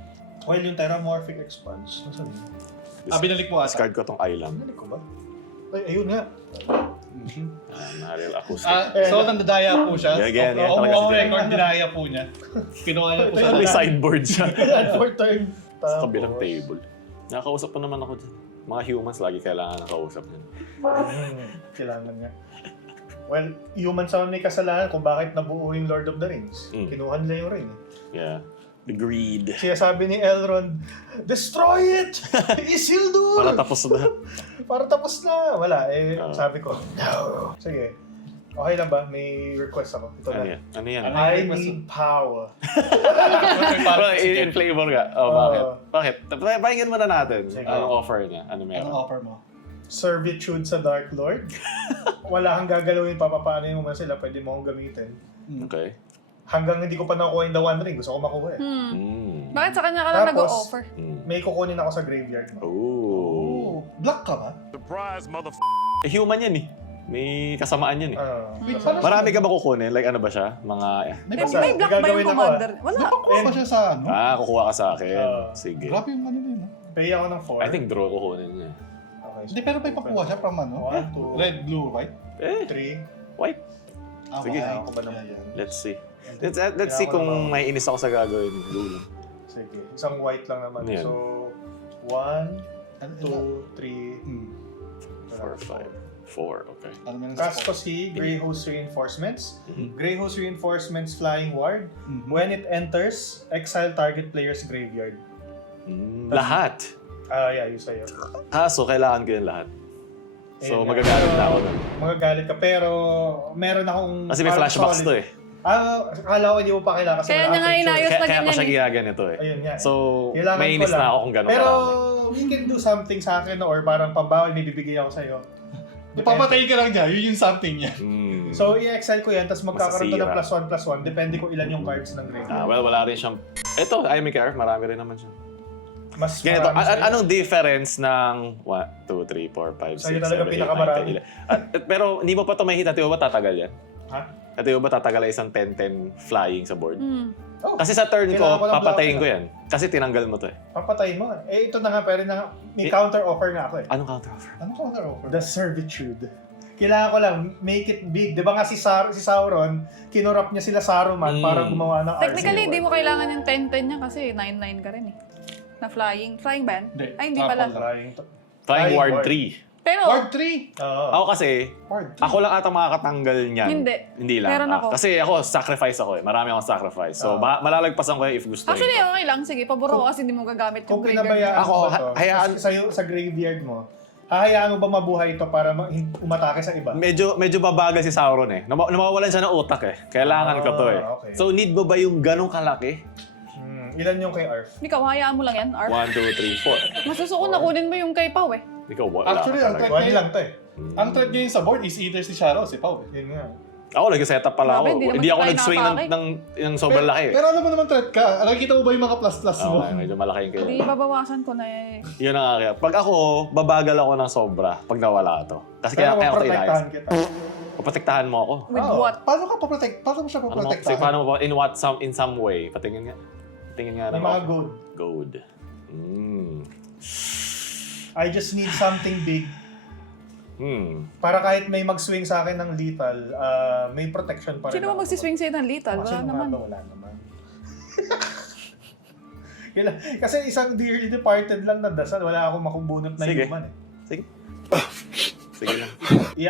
Well, yung Terramorphic Expanse. Nasaan yun? Binalik mo ata. Discard ko tong island. Nalik ko ba? Ay, ayun nga. Mariel Acoustic. So, nandadaya po siya. Yeah, again, yeah, Oo, talaga oo, si Jay. record, dinaya po niya. Kinuha niya po sa May sideboard siya. Add for turn. Sa kabilang table. Nakakausap pa naman ako dyan. Mga humans, lagi kailangan nakausap niyan. Kailangan nga. Well, humans naman may kasalanan kung bakit nabuo yung Lord of the Rings. Kinuha nila yung ring. Yeah. The greed. Siya sabi ni Elrond, destroy it! Isildur! Para tapos na. Para tapos na. Wala. Ah. Sabi ko, no. Sige. Okay lang ba? May request ako. Ito Ano na. yan? Ano yan? I need power. Parang in flavor ka. Oh, bakit? Oo. Bakit? Pakinggan muna natin. Sige. Anong offer niya? Ano Anong meron? offer mo? Servitude sa Dark Lord. Wala kang gagalawin, papapaano mo man sila, pwede mo akong gamitin. Okay. Hanggang hindi ko pa nakuha yung The One Ring, gusto ko makuha eh. Bakit sa kanya ka lang Tapos, nag-o-offer? May kukunin ako sa graveyard mo. Ooh. Black ka ba? Eh, human yan eh. May kasamaan yun eh. Wait, paano Marami ka ba kukunin? Like ano ba siya? Mga... May May, Basta, may black ba gagawin yung ako, commander? Wala. Napakuha pa siya sa ano? kukuha ka sa akin. Sige. Grabe yung ano yun. Pay ako ng 4. I think draw kukunin niya. Okay. Hindi, pero may pakuha siya from ano? 1, 2, Red, blue, white? 3. White. Okay. Sige. Ako ba naman? Let's see. Let's see kung may inis ako sa gagawin. Blue. Sige. Isang white lang naman. Ano yan? So, 1, 2, 3. 4, 5. 4, okay. Ano meron sa Cascosy, Grey Host Reinforcements. Mhm. Grey Host Reinforcements Flying Ward. Mhm. When it enters, exile target player's graveyard. Lahat. Yeah, yun sa'yo. Kaso, kailangan ko yung lahat. So, Ayun nga. magagalit na ako nun. Magagalit ka, pero meron akong... Kasi may parang flashbacks to solid. eh. Akala ko hindi mo pa kailangan kasi Kaya wala niya nga kang feature. inayos na Kaya ko siya ganyan. ginaganito eh. Ayun nga. So, Kailangan may ko inis lang. na ako kung gano'n Pero karami. we can do something sa akin or parang pambawal may bibigay ako sa'yo. Papatay ka lang niya, yun yung something niya. So, i-excel ko yan, tapos magkakaroon to ng Masasira. +1/+1. Depende kung ilan yung cards ng graveyard. Well, wala rin siyang... Ito, I mean, marami rin naman siya. Mas Ganito, marami sa'yo. anong difference ng 1, 2, 3, 4, 5, 6, Sa'yo talaga 7, 8, pinakamarami. 9, 10, 11. Pero hindi mo pa ito mahihit. Ati ba tatagal yan? Ha? Ati ba tatagal ang isang 10-10 flying sa board? Hmm. Oh, Kasi sa turn ko, Kailangan ko ng papatayin block ko yan. Kasi tinanggal mo to eh. papatayin mo. Ito na nga, pero may counter offer nga ako eh. Anong counter offer? Ano counter offer? The Servitude. Kailangan ko lang, make it big. Di ba nga si Sauron, kinurap niya sila Saruman para gumawa ng Technically, RC. hindi mo kailangan yung 10-10 niya kasi 9-9 ka rin eh. Na flying. Flying ba yan? Hindi. Ay, hindi pala. Flying Flying Ward Ward. 3. Pero, Ward 3! Oo. Ako kasi, Ward 3. ako lang ata makakatanggal niyan. Hindi. lang. Meron ako. Kasi ako, sacrifice ako eh. Marami akong sacrifice. So, malalagpasan ko yan if gusto actually, ko. okay lang. Sige, paburo ko kasi hindi mo gagamit yung Kung graveyard. pinabayaan Ako, mo ba to, hayaan- sa graveyard mo, hahayaan mo ba mabuhay ito para umatake sa iba? Medyo babagal si Sauron eh. Nawawalan siya ng utak eh. Kailangan ko to eh. Okay. So, need mo ba yung ganong kalaki? Ilan yung kay Arf? Ikaw, hayaan mo lang yan, Arf. 1, 2, 3, 4. Masusuko na kunin mo yung kay Pau eh. Ikaw, wala Actually, ka ang talaga. One lang to eh. Ang threat ngayon sa board is either si Sharo o si Pau. Yun nga. Ako, nag-setup pala Grabe, ako. hindi naman Hindi ako tayo nag-swing nakakakit. ng sobrang laki eh. Pero alam mo naman threat ka. Nakikita mo ba yung mga plus-plus mo? Okay, medyo malaki yung Hindi, kaya. babawasan ko na eh. Yun ang kaya. Pag ako, babagal ako ng sobra pag nawala to. Kasi Pero kaya ako ito maprotektahan inayos. kita. Paprotektahan mo ako. With Oh. what? Paano ka paprotect? Paano mo siya Ano mo? paprotect? Sige, paano mo ba? In some way. Patingin nga. Tingin nga May naman. mga gold. Gold. I just need something big para kahit may mag-swing sa akin ng lethal, may protection pa rin. Sino ba ako. magsiswing sa'yo ng lethal? Kasi Wala naman. wala naman. Kasi isang dearly departed lang na dasal, wala akong makubunot na Sige. human eh. Sige. Sige lang.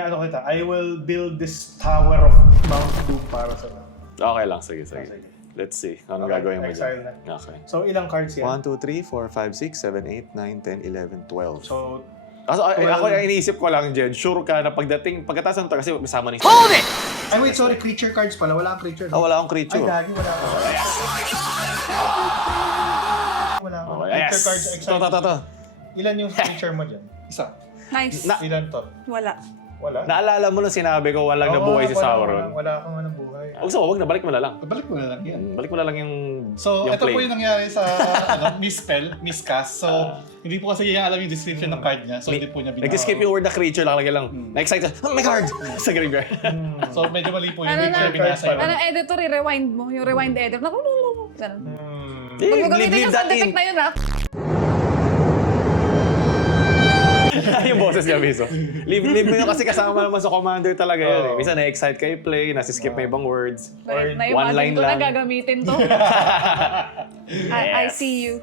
Ano kita, I will build this tower of Mount Doom para sa Okay lang. Sige, sige. Sige. Let's see. Anong Okay, gagawin mo exile dyan? Okay. So ilang cards yan? 1, 2, 3, 4, 5, 6, 7, 8, 9, 10, 11, 12. So, Kaso ako 12. yung iniisip ko lang, Jed, sure ka na pagkatapos ng to, kasi kasama ni... ay wait, sorry, creature cards pala. Wala akong creature. Ah, wala akong Ay, creature. gagi, wala akong. Wala akong Okay, creature yes! cards. To. Ilan yung creature mo dyan? Isa. Nice. Ilan to? Wala. Wala? Naalala mo nung sinabi ko, walang Oo, nabuhay si wala, Sauron. Wala akong anong buhay. Wag na, balik mo na lang. Balik mo na lang yan. Balik mo na lang yung So, yung ito po play. yung nangyari sa miscast. So, hindi po kasi niya alam yung description ng card niya. So, hindi po niya binasa. Nag-skip yung word na creature, nakalagay lang. Na-excite siya, oh my card! Sa graveyard. So, medyo mali po yung Ano hindi na? siya binasa yun. Ano, editor, i-rewind mo. Yung rewind editor. Ganun. Eh, Huwag mo gamitin leave yung that sound effect in. na yun ha. Yung boses niya mismo. Leave mo yun kasi kasama naman sa commander talaga yun eh. Oo. Minsan na-excite ka i-play, nasiskip mo ibang words. Or one line Na-imagine ko na lang. gagamitin to. I see you.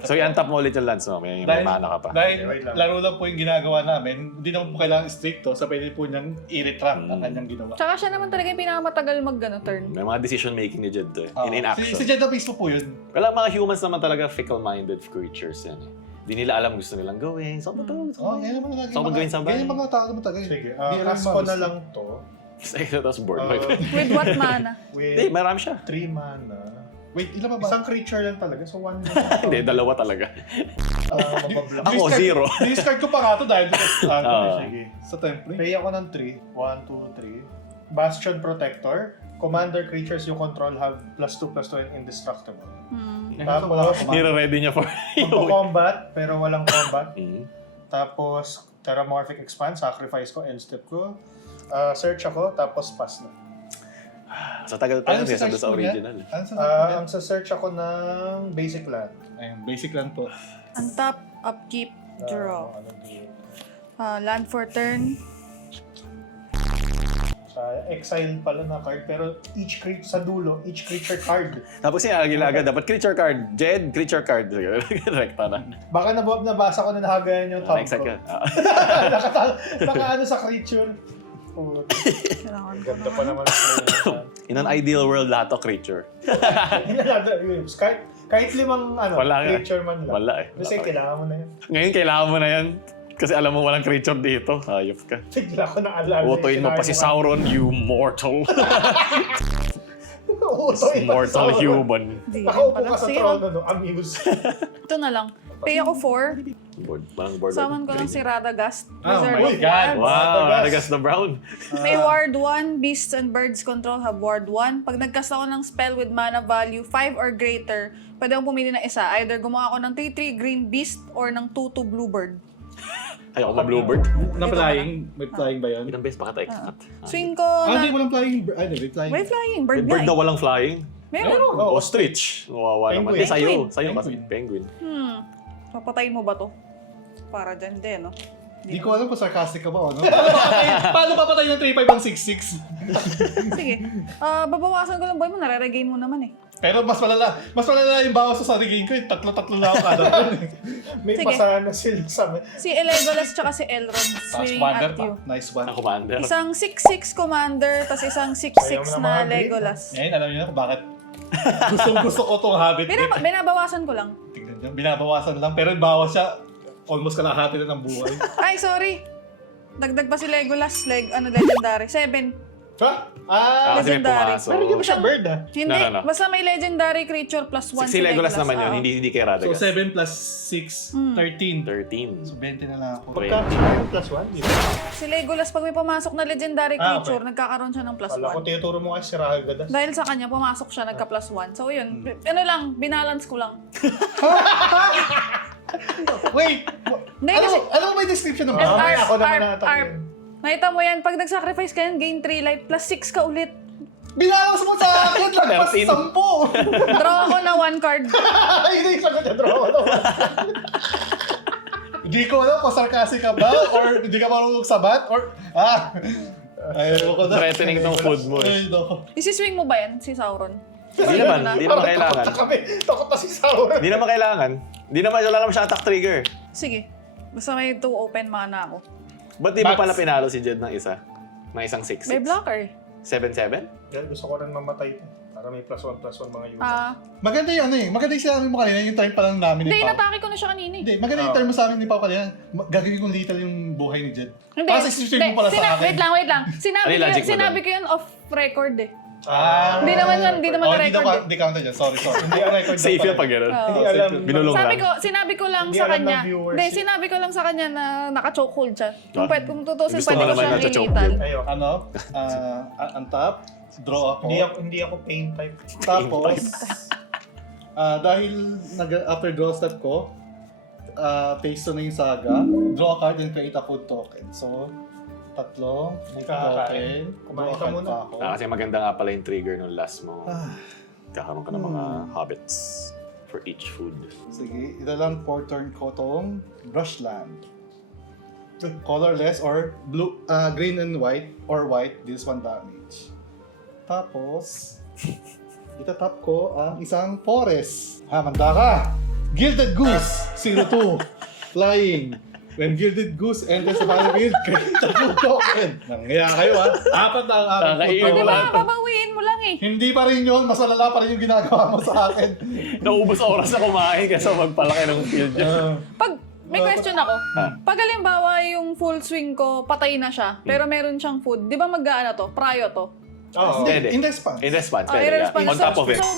So i-untap mo ulit yung lands mo, may mana ka pa. Dahil Wait lang. laro lang po yung ginagawa namin, hindi naman po kailangan stricto, so pwede po niyang i-retract ang kanyang ginawa. Tsaka siya naman talaga yung pinakamatagal turn. May mga decision making ni Jed to eh. In action. Si Jeddah mismo po yun. Wala, mga humans naman talaga fickle-minded creatures yan eh. Di nila alam gusto nilang gawin. So, ba to? Oh, ganyan naman lagi. So, magawin sa bahay. Ganyan mga tao naman talaga. Sige, Hindi alam cast yung ko mga na gusto. lang to. Tapos board. Uh, With what mana? Hindi, with marami siya. 3 mana. Wait, ilan pa ba? Isang creature lang talaga, so 1 Hindi, dalawa talaga. mabablock. Ako, zero. Discard ko pa nga to dahil Sige. sa template. Pay ako ng 3. 1, 2, 3. Bastion Protector. Commander creatures you control have +2/+2 and indestructible. Tapos, Nire-ready niya for you. combat pero walang combat. Mm. Tapos, Terramorphic Expand, sacrifice ko, end step ko. Search ako, tapos pass na. Sa tagal pa yun, kesa doon sa original. Ano sa Ang sa-search ako ng basic land. Ayun, basic lang po. Untap, upkeep, draw. Ano dito? Land for turn. Sa exile pala na card, pero each creature sa dulo, each creature card. Tapos yung agad dapat creature card. Jed, creature card. Rekta na. Baka nabasa ko na nahagayan yung thumb Excited ko. ka. Naka-ano sa creature. Kailangan ko Ganda pa naman sa In an ideal world, lahat to creature. kahit limang Wala nga. creature man lang. Wala eh. Kasi kailangan mo na yun. Ngayon, kailangan mo na yan. Kasi alam mo walang creature dito. Hayop ka. Bigla ko na alala. Utoyin mo pa si Sauron, you mortal. Utoyin pa si Mortal Sauron. human. Di Nakaupo pala. ka sa Sige, trono, no? Amuse. ito na lang. Pay ako 4. Parang board. Saman ko lang si Radagast. Oh Wizard my of God. Wands. Wow, Radagast. Radagast the Brown. May ward 1, beasts and birds control have ward 1. Pag nagcast ako ng spell with mana value 5 or greater, pwede akong pumili ng isa. Either gumawa ako ng 3-3 green beast or ng 2-2 blue bird. Ayoko ma bluebird. Na-flying? May flying ba yun? Ilang beses pa ka extra? Swing ko Hindi, na... walang flying. Ano, may flying. May flying, bird May bird nga na eh. walang flying. Meron. Ostrich. Wawa naman. Penguin. Hindi, sa'yo kasi. Penguin. Penguin. Papatayin mo ba to? Para dyan din, no? Di ko alam kung sarcastic ka ba o ano. Paano papatay ng 3-5 ang 6-6? Sige. Babawasan ko lang boy mo, nare-regain mo naman eh. Pero mas malala yung bawas sa regain ko. Tatlo-tatlo lang ako kada turn. May Sige. pasana sila sa amin. Si Legolas tsaka si Elrond Tapos swinging commander at pa. you. Nice one. Ang commander. Isang 6-6 commander, tapos isang 6-6 Ayaw mo na na mga green, Legolas. Ngayon, alam niyo na kung bakit gusto ko tong habit. Binabawasan ko lang. Tingnan niyo, binabawasan lang. Pero bawas siya, almost kalahati na ng buhay. Ay, sorry. Dagdag pa si Legolas. Legendary. 7. Ha? Kasi may legendary. pumasok. Pero hindi mo siya bird Hindi. No. Basta may legendary creature plus 1 Si Legolas naman yun, Oo. hindi kay So Radagast. 7 plus 6, 13. 13. So 20 na lang ako. Wait. Pagka siya plus 1, dito. Si Legolas, pag may pumasok na legendary Ah, creature, nagkakaroon siya ng plus Wala ko 1. tinuturo mo kasi si Rahal Gadas. Dahil sa kanya, pumasok siya, nagka plus 1. So yun, ano lang, binalance ko lang. Wait! Hindi, Ano, kasi- ano ba yung description ng Ah, bawas? ako naman Arp, na-attack Arp. yun. Nakita mo yan, pag nag-sacrifice ka yan, gain 3 life, plus 6 ka ulit. Binawas mo sa akin! Lagpas 13. 10! Draw ako na 1 card. Hindi yung sagot niya, draw ko naman. Hindi ko alam kung sarcastic ka ba or hindi ka marunong sabat or... Ayaw ko na. Threatening tong food mo eh. Ay, no. Isi-swing mo ba yan, si Sauron? Hindi naman Parang kailangan. takot na kami. Takot na si Sauron. Hindi naman kailangan. Wala naman siya attack trigger. Sige. Basta may 2 open mana ako. Ba't di mo Max. pala pinalo si Jed ng isa? Ng isang 6-6? May blocker eh. 7-7? Yan, gusto ko rin mamatay. Para may plus 1 mga unit. Maganda yung maganda yung sinabi mo kanina, yung time pa lang namin Hindi, ni Pao. inatake ko na siya kanina eh. Hindi, maganda yung time mo sa amin ni Pao kanina. Gagawin kong lethal yung buhay ni Jed. Hindi. Kasi sisipin mo pala sa akin. Wait lang. Ano yung logic mo Sinabi doon? ko yun off record eh. Hindi naman na-record eh. Hindi counted yan. Sorry. Hindi ako record. Safe yun pag gano'n. Oo. Hindi alam. Binulong lang. Sinabi ko lang Hindi sa alam ng kanya. viewers Hindi, yun. sinabi ko lang sa kanya na naka-chokehold siya. Kung tutusin, Gusto pwede mo ko naman siyang naka-chokehold. ilitan. Ayoko. Ano? Untap. Draw ako. Hindi ako pain type. Tapos, dahil after draw step ko, phase 2 na yung saga, draw a card and create a food token. So, 3 food token, draw Kumain a ka card muna. pa ako. Kasi maganda nga pala yung trigger nung last mo. Ah, Kakaroon ka ng mga hobbits for each food. sige, ilalang 4 turn ko tong Brushland. Colorless or blue, green and white or white, this 1 damage. Tapos, itatap ko ang isang forest. Manda ka! Gilded Goose, 0-2. Flying. When Gilded Goose enters the battlefield, create a food token. Nangyaya kayo Apat na ang aking Kakainin food Di mo ba, token. babawiin mo lang eh. Hindi pa rin yun. Mas malala pa rin yung ginagawa mo sa akin. Naubos oras na kumain kasi magpalaki ng field niya. May question ako. Pag halimbawa yung full swing ko, patay na siya, pero meron siyang food, di ba mag-aano to? Pryo to? Oo. Hindi. In response. In response, Oh, pwede ka. i-response. On top of it. So,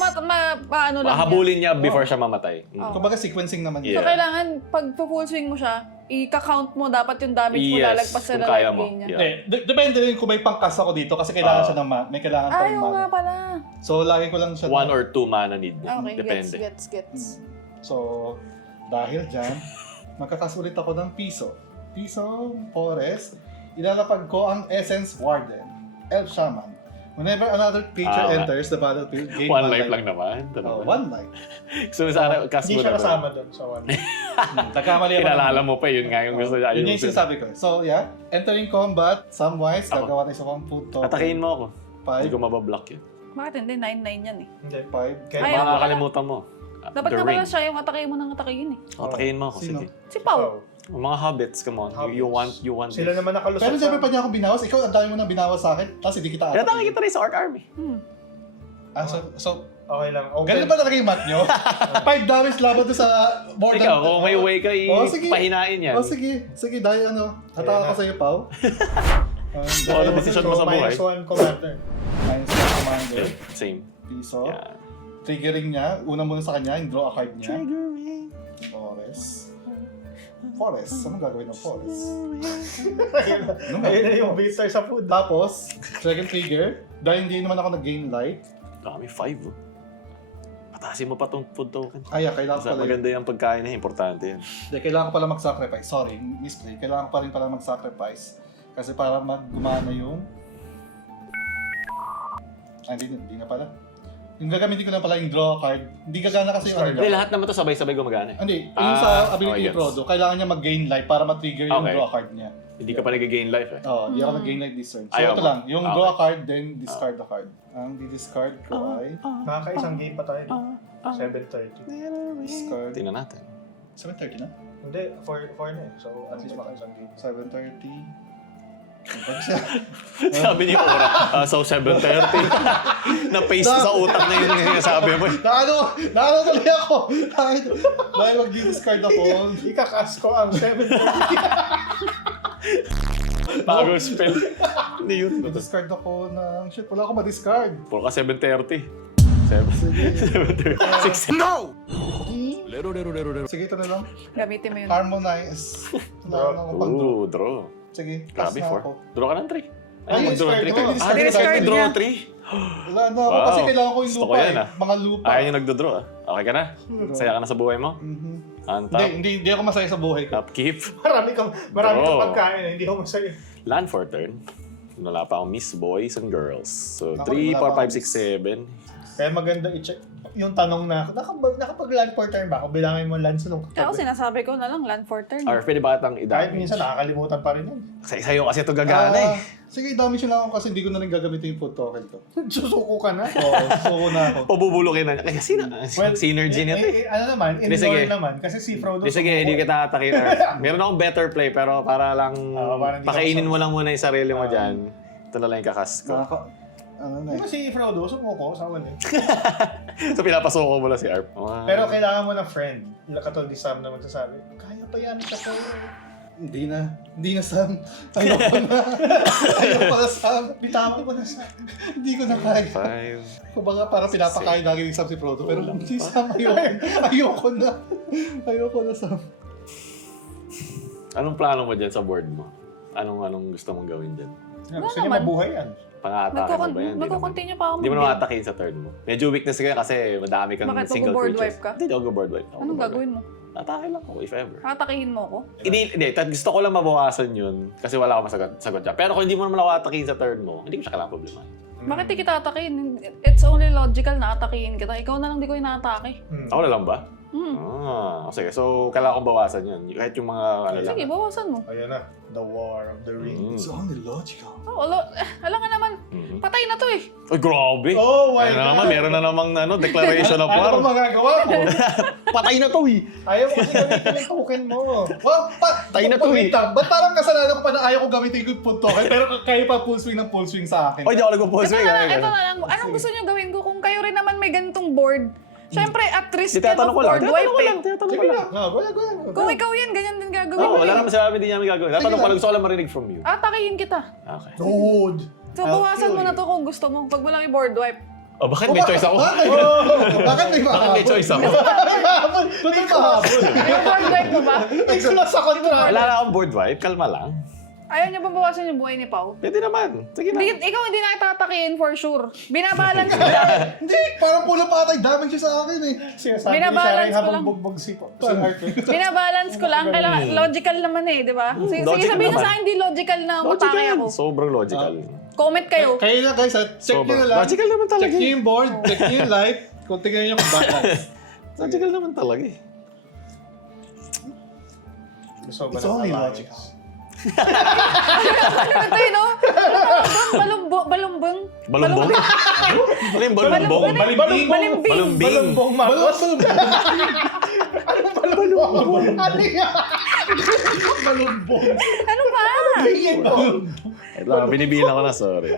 paano lang Mahabulin niya before siya mamatay. Kumbaga sequencing naman So, Yeah. kailangan, pag full swing mo siya, i-count mo dapat yung damage mo Yes, lalagpas sa kung kaya mo. lalagay niya. Yeah. Depende rin kung may pangkas ako dito kasi kailangan siya ng may kailangan pa Ay, yung oo nga mana. pala. So, lagi ko lang siya 1 or 2 mana need niya. Okay, Depende. gets. So, dahil dyan, magkakas ulit ako ng piso. piso, forest. Ilalapag ko ang Essence Warden, Elf Shaman. Whenever another creature Ah, enters the battlefield, gain One life lang naman. Ito Oh, naman. 1 life. So, sana cast Hindi mo siya na to. kasama doon sa one. Nagkamali ako. Kinalala mo pa, yun nga yung gusto niya. Yun yung sinasabi ko. So, yeah. Entering combat, Samwise, Ako. gagawa tayo sa 1 foot token. Atakihin mo ako. Hindi 5, ko mabablock yun. Bakit hindi? 9-9 yan eh. Hindi. 5. Kaya Ay, Baka wala. nakakalimutan mo. Dapat The na pala ring. siya yung atakihin mo ng atakihin eh. Atakihin mo ako, Sino? sige. Si Pau. Mga hobbits, come on. You want Sila this. naman nakalusot Pero siyempre pa niya ako binawas. Ikaw, ang dami mo nang binawas sa akin. Tapos hindi kita Inatake kita rin sa Orc Army. So, Okay lang. Open. ganun ba talaga yung mat nyo? 5 damage laban doon sa more than... Ikaw, kung may way ka, Oh, sige. pahinain yan. Oh, sige. Sige, dahil ano. Hataka ko sa'yo, Pao. Kung ano decision mo sa buhay. -1 commander. Minus 1 commander. Yeah, same. Piso. Yeah. Triggering niya. Una muna sa kanya, yung draw a card niya. Forest. Anong gagawin ng Forest? Ano Ayun na yung Victor sa food. Tapos, second trigger. Dahil hindi naman ako nag-gain life. Dami, 5. Oh. Patasin mo pa tong food token. Ay, kailangan Basta pala. maganda yung pagkain na, importante yan. Hindi, kailangan ko pala mag-sacrifice. Sorry, misplay. Kailangan ko pa rin pala mag-sacrifice. Kasi para gumana yung... hindi na pala. Yung gagamitin ko na pala yung draw card. Hindi gagana kasi yung ano Hindi, niya. lahat naman to sabay-sabay gumagana. Hindi, yung sa ability ni yes. Frodo, kailangan niya mag-gain life para ma-trigger yung Okay. draw card niya. Hindi ka pa nag-gain life eh. Oo, hindi ako nag-gain life this turn. So Ayaw ito mo. lang, yung Okay. draw a card, then discard the card. Ang di-discard ko ay... Nakakaisang game pa tayo. 7:30. Discard... Tingnan natin. 7:30 na? Hindi, 4 na eh. So at least makaisang game. 7:30... Pag siya... Sabi niyo ora. So 7:30. Na-paste sa utak na yung sinasabi mo. Naano tuloy ako! Dahil mag-discard ako. Ikakas ko ang 7:30. Bago spell. Hindi yun. Discard ako ng... Shit, wala ako ma-discard. Puro ka 7:30. 7:30. 6. No! Sige, ito na lang. Gamitin mo yun. Harmonize. Wala na akong pang-draw. Ooh, draw. Sige, pass Grabe, na 4. ako. Draw ka ng 3. Ay, Mag-draw ng 3 discard mo. kayo. Discard Draw niya. 3. Wala na ako Wow. kasi kailangan ko yung Gusto lupa ko yan, eh. ah. Mga lupa. Ayaw yung nagdodraw ah. Okay ka na? Saya ka na sa buhay mo? Mhm. On Hindi, top. hindi ako masaya sa buhay ko. Upkeep. Marami kang Bro. pagkain eh. Hindi ako masaya. Land for turn. Wala pa akong miss boys and girls. So Ako, 3, wala pa 4, 5, 6, 7. Kaya maganda i-check. Yung tanong na, nakapag-land for turn ba? Kung bilangin mo lands nung Kaya ako sinasabi ko na lang, land for turn. Or pwede ba itang Kahit i-damage? minsan nakakalimutan pa rin yun. Sa'yo kasi ito gagana eh. Sige, damage na lang ako kasi hindi ko na rin gagamitin yung food token ko. Susuko ka na. Oo, suko na ako. Pabubulukin na. Kasi synergy nito eh. Ano naman, Hindi, sige. in naman. Kasi si Frodo Hindi, sige, hindi kita atakin. Meron akong better play pero para lang parang hindi ka pakainin masama. mo lang muna yung sarili mo dyan. Ito na lang yung kakas ko. Ano na Diba eh. si Frodo, sumuko sa wala. So pinapasoko mo lang si Arp. Pero kailangan mo ng friend. Katulad ni Sam na magsasabi, kaya pa yan sa Frodo. Hindi na Sam. Ayoko na Sam. Bitawan ko na Sam. Hindi ko na kaya. 5. Kumbaga parang pinapakain lagi ni Sam si Frodo. Pero si Sam ayoko na. Ayoko na Sam. Anong plano mo dyan sa board mo? Anong gusto mong gawin dyan? Gusto niya naman. mabuhay yan. Pang-atake mo ba yan? Magkukontinue pa ako Hindi mo mag-game. naman atakin sa turn mo. Medyo weakness ka kasi madami kang Bakit? single Mag-board creatures. wipe ka? Hindi ako board wipe. Anong gagawin mo? Atake lang ako if ever. Atakihin mo ako? Hindi, gusto ko lang mabawasan yun kasi wala akong sagot dyan. Pero kung hindi mo naman ako atakin sa turn mo, hindi ko siya kailangan problema. Bakit di kita atakihin? It's only logical na atakihin kita. Ikaw na lang di ko inaatake. Ako na lang ba? Hmm. Sige. So, kailangan kong bawasan yun. Kahit yung mga ano lang. Sige, bawasan mo. Ayan na, The War of the Ring. It's only logical. Oh, alam nga naman, Mhm. patay na to eh. Ay, grabe! Oh my Ayun na God! naman, meron na namang declaration of Ano war. ba magagawa mo? Patay na to eh! Ayaw mo kasi gamitin yung token mo. Well, Tayo na to eh. wait lang. Ba't parang kasalanan ko pa na ayaw ko gamitin yung food token pero kayo pa full swing ng full swing sa akin? Ay, di ako nagpo-pause. Ito na lang. Anong gusto niyo gawin ko kung kayo rin naman may ganitong board? Siyempre, at risk yan Tinatanong of ko lang. board wipe eh. Tinatanong Sige ko na. lang. No, wala. Kung ikaw yan, ganyan din gagawin Oo, mo wala eh. naman sinabi din niya may gagawin. Tatanong ko lang, gusto ko lang marinig from you. Atakihin kita. Okay. Dude! So, bawasan mo na to kung gusto mo. Pag walang i-board wipe. Oh, bakit may choice ako? Bakit may Bakit may mahabol? choice ako? Ba't may mahabol? May board wipe mo ba? May sila sa kontra. Wala na akong board wipe, kalma lang. Ayaw niya bang bawasan yung buhay ni Pao? Pwede naman. Sige na. Ikaw hindi na itatakiin for sure. Binabalance ko lang. Hindi, parang pula patay. Damage siya sa akin eh. Sinasabi ni Binabalance Sharon ko habang lang. bugbog si Arthur. Binabalance ko lang. Kailangan, logical naman eh, di ba? Sige, logical sabihin niyo naman. sa akin, di logical na matake ako. Sobrang logical. Comment kayo. Kayo na guys, check nyo na lang. Logical naman talaga. Check nyo yung board, check nyo yung life. Kung tingnan nyo kung balance. Logical naman talaga eh. Gusto ba It's ng only alliance? logical. Ito yun, no? Balumbong. Balumbong? Ano yung balumbong? Balimbing. Balimbing. Balumbing. Balumbong Marcos? Balumbong? Ano yan? Balumbong. Ano ba? Ito lang, binibilang ko na, sorry.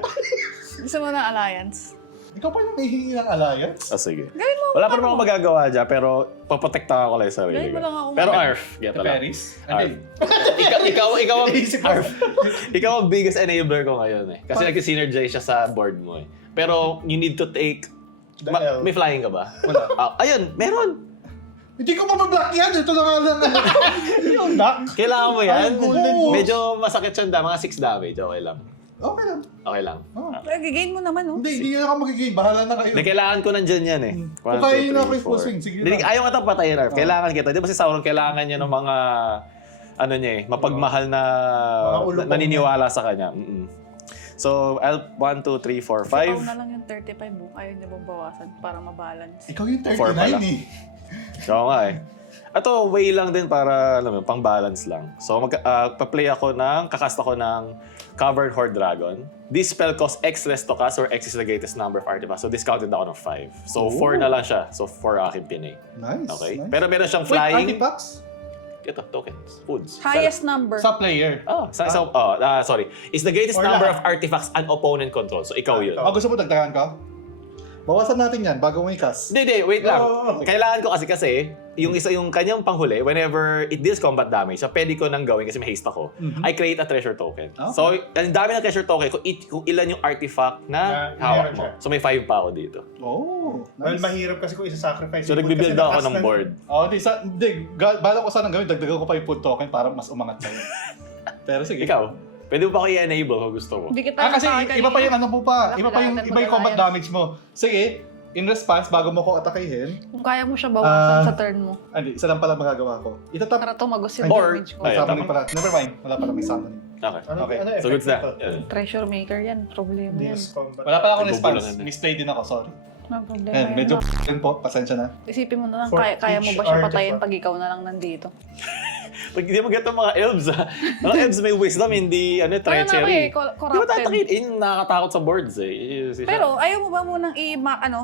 Gusto mo ng alliance? Ikaw pa yung hihingi ng alliance? Sige. Gawin mo. Wala pa naman ako magagawa dyan, pero paprotektahan ko lang yung sarili Gawin mo ko. lang ako. Pero Arf, get The lang. Paris? Arf. Ikaw ang biggest enabler ko ngayon eh. Kasi nag-synergize siya sa board mo eh. Pero you need to take... The L. May flying ka ba? Wala. Ayun, meron! Hindi ko pa ma-block yan. Ito na nga lang. Yung duck? Kailangan mo yan. Ay, golden. Medyo masakit siya, mga 6 damage. Okay lang. Okay lang. Okay lang. Gain mo naman, no? Hindi na ako magiging. Bahala na kayo. Hindi, kailangan ko nandyan yan eh. Kung kaya yun ako yung full swing, sige Hindi, lang. ayaw nga itong patayin, Arf. Kailangan kita. Di ba si Sauron, kailangan niya ng mga, ano niya eh, mapagmahal na Mga ulupong naniniwala sa kanya. So, 1, 2, 3, 4, 5. Ikaw na lang yung 35 mo. Ayaw niya bang bawasan para mabalance. Ikaw yung 4 pala. 39 eh. Oo nga eh. Ito, way lang din para, alam mo, pang balance lang. So, pa-play ako kakast ako ng Covered Horde Dragon. This spell costs X less to cast or X is the greatest number of artifacts. So, discounted ako ng 5. So, 4 na lang siya. So, 4 aking pinay. Nice. Okay? Nice. Pero meron siyang Wait, flying. artifacts? Ito, tokens. Foods. Highest number. Sa player. Sorry. Is the greatest Or number lahat. of artifacts an opponent controls. So, ikaw yun. Gusto mo dagdagan ka? Bawasan natin yan bago mo i-cast. Hindi, wait lang. Okay. Kailangan ko kasi, yung kanyang panghuli, whenever it deals combat damage, so pwede ko nang gawin kasi may haste ako, I create a treasure token. Okay. So, ang dami ng treasure token, kung ilan yung artifact na Na hawak meron mo. siya. So, may 5 pa ako dito. Oh, Well, nice. mahirap kasi kung isa-sacrifice. So, yung nagbibuild kasi ako lakas ng board. Bala ko sana gawin, dagdagan ko pa yung food token para mas umangat sa'yo. Pero sige. Ikaw, pwede mo pa ako i-enable kung gusto mo. Hindi kita Kasi natake iba pa yung ano po pa. Wala, Iba pa yung kailangan iba yung mo combat alliance. damage mo. Sige, in response, bago mo ko atakihin, Kung kaya mo siya bawasan sa turn mo. isa lang pala magagawa ko. Itatap. Para tumagos yung Or- damage ko. Ay, Summoning tama. pala. Never mind. Wala pala may summoning. Okay. Okay. So, goods na. effect nito? Yun. Treasure maker yan. Problema yan. This combat. Wala pala akong Nagugulangan response. na. Misplay din ako, sorry. No problema Ayan, yan. medyo yun po. Pasensya na. Isipin mo na lang, For kaya mo each ba siya patayin artifact. pag ikaw na lang nandito? Pag hindi mo get ang mga elves, ha? Mga elves may wisdom, hindi treachery. Di ba corrupted. tatakin? Yun nakakatakot sa boards eh. Pero ayaw mo ba munang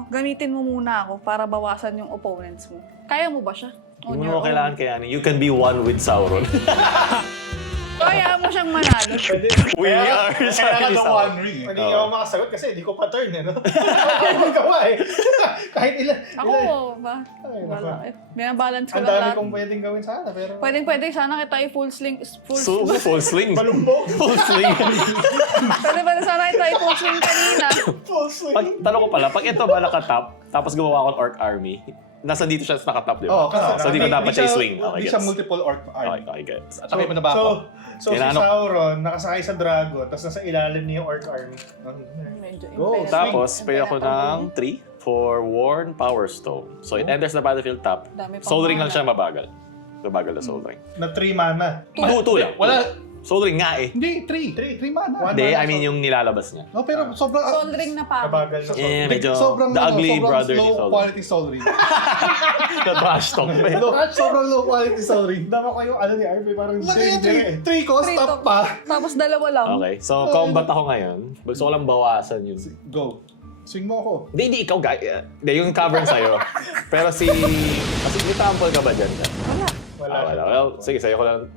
gamitin mo muna ako para bawasan yung opponents mo? Kaya mo ba siya? On Hindi your mo kailangan own? kayanin. You can be one with Sauron. Kaya mo siyang manalo. Pwede. We are Kailangan Shiny ng Sauron. one ring eh. Hindi ako makasagot kasi hindi ko pa turn eh. No? Ano gawa eh. Kahit ilan. Ako ba? Ay, Wala. naku. Binabalance ko Ang lang dami lahat. kong pwedeng gawin sana pero... Pwede. Sana kita i-full sling. So, full swing. Balumbong. Full swing. Pwede sana kita i-full sling kanina. Full swing. Tanong ko pala, pag ito ba nakatap, tapos gumawa ko ng Orc Army, nasa dito siya nakatap, di ba? Oo, kasi So, di ko dapat siya i-swing. Okay, Hindi siya gets. multiple orc Okay, army. okay, gets. Atake mo na ba ako? So si Kailangan- Sauron, nakasakay sa dragon, tapos nasa ilalim niya yung Orc Army. Medyo Go, impenetrable. Tapos, pay ako Impenetrable. ng 3 for Worn Power Stone. So, it enters the battlefield top. Dami pang Soul Ring lang mana. siya mabagal. Mabagal na Soul Ring. Na 3 mana. 2 lang. Wala. Soul Ring nga eh. Hindi, 3 mana. One Hindi, mana, I mean yung nilalabas niya. No, pero sobrang... Soul ring na pa. Kabagal na Eh, medyo sobrang, the ugly sobrang brother ni low Soul Ring. quality soul ring. The trash talk. Sobrang low quality soul ring. Dama ko yung ano ni RP, parang Laki stranger eh. 3 cost Three up to- pa. Tapos dalawa lang. Okay, so combat ako ngayon. Gusto ko lang bawasan yun. Go. Swing mo ako. Hindi ikaw, guy. Hindi, yung cavern sa'yo. Pero kasi may trample ka ba dyan? Wala. Wala. Well, sige, sa'yo ko lang.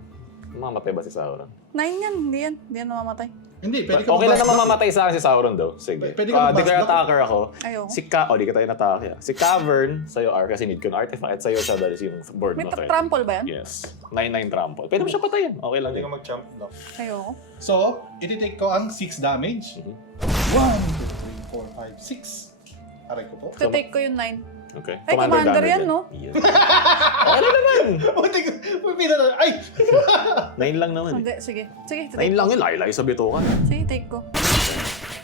Mamatay ba si Sauron? 9 yan. Hindi yan namamatay. Hindi, pwede ka Okay lang na mag-block. mamamatay sa akin si Sauron daw. Sige. Pwede ka Declare mag-block. attacker ako. Ayoko. Di ka tayo natake. Si Cavern, sa'yo R kasi need ko ng artifact. At sa'yo siya dahil yung board May mo. friend. trample ba yan? Yes. 9-9 trample. Pwede mo siya patayin. Okay lang Hindi yun. ka mag-jump block. Ayoko. So, iti-take ko ang 6 damage. Mhm. 1, 2, 3, 4, 5, 6. Aray ko po. So take ko yung 9. Okay. Ay, commander damage yan, no? Yes. Ano naman? Ay! 9 lang naman. Hindi, sige. Sige, 9 take lang ko. yun, layo-layo sa bitukan. Sige, take ko.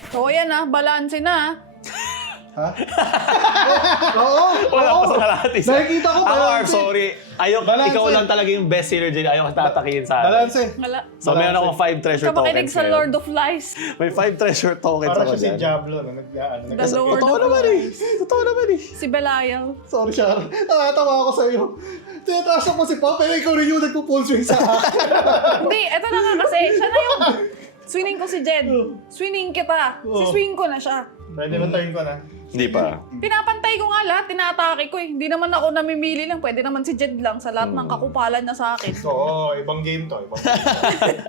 So, ayan balanse na Wala pa sa kalahati. Nakikita ko, Ako, balance. Arf, sorry. Balance. Ikaw lang talaga yung best seller dyan. Ayaw ka tatakihin sa akin. Balance. Wala. So, meron akong 5 treasure Ka makinig tokens sa ngayon. Lord of Lies. May 5 treasure tokens Para ako siya si dyan. Diablo na The Lord Totoo of naman Lies. Totoo naman Si Belial. Sorry, Sharon. Nakatawa ako sa iyo. Tinatasak mo si Pop, pero ikaw rin yung nagpo-pull swing sa akin. Hindi, eto na nga kasi. Siya na yung swinging ko si Jed. Swinging kita. Si swing ko na siya. Pwede ba turn ko na? Hindi pa. Pinapantay ko nga lahat, tinatake ko eh. Hindi naman ako namimili lang. Pwede naman si Jed lang sa lahat ng kakupalan niya sa akin. Oo, ibang game to. Ibang game.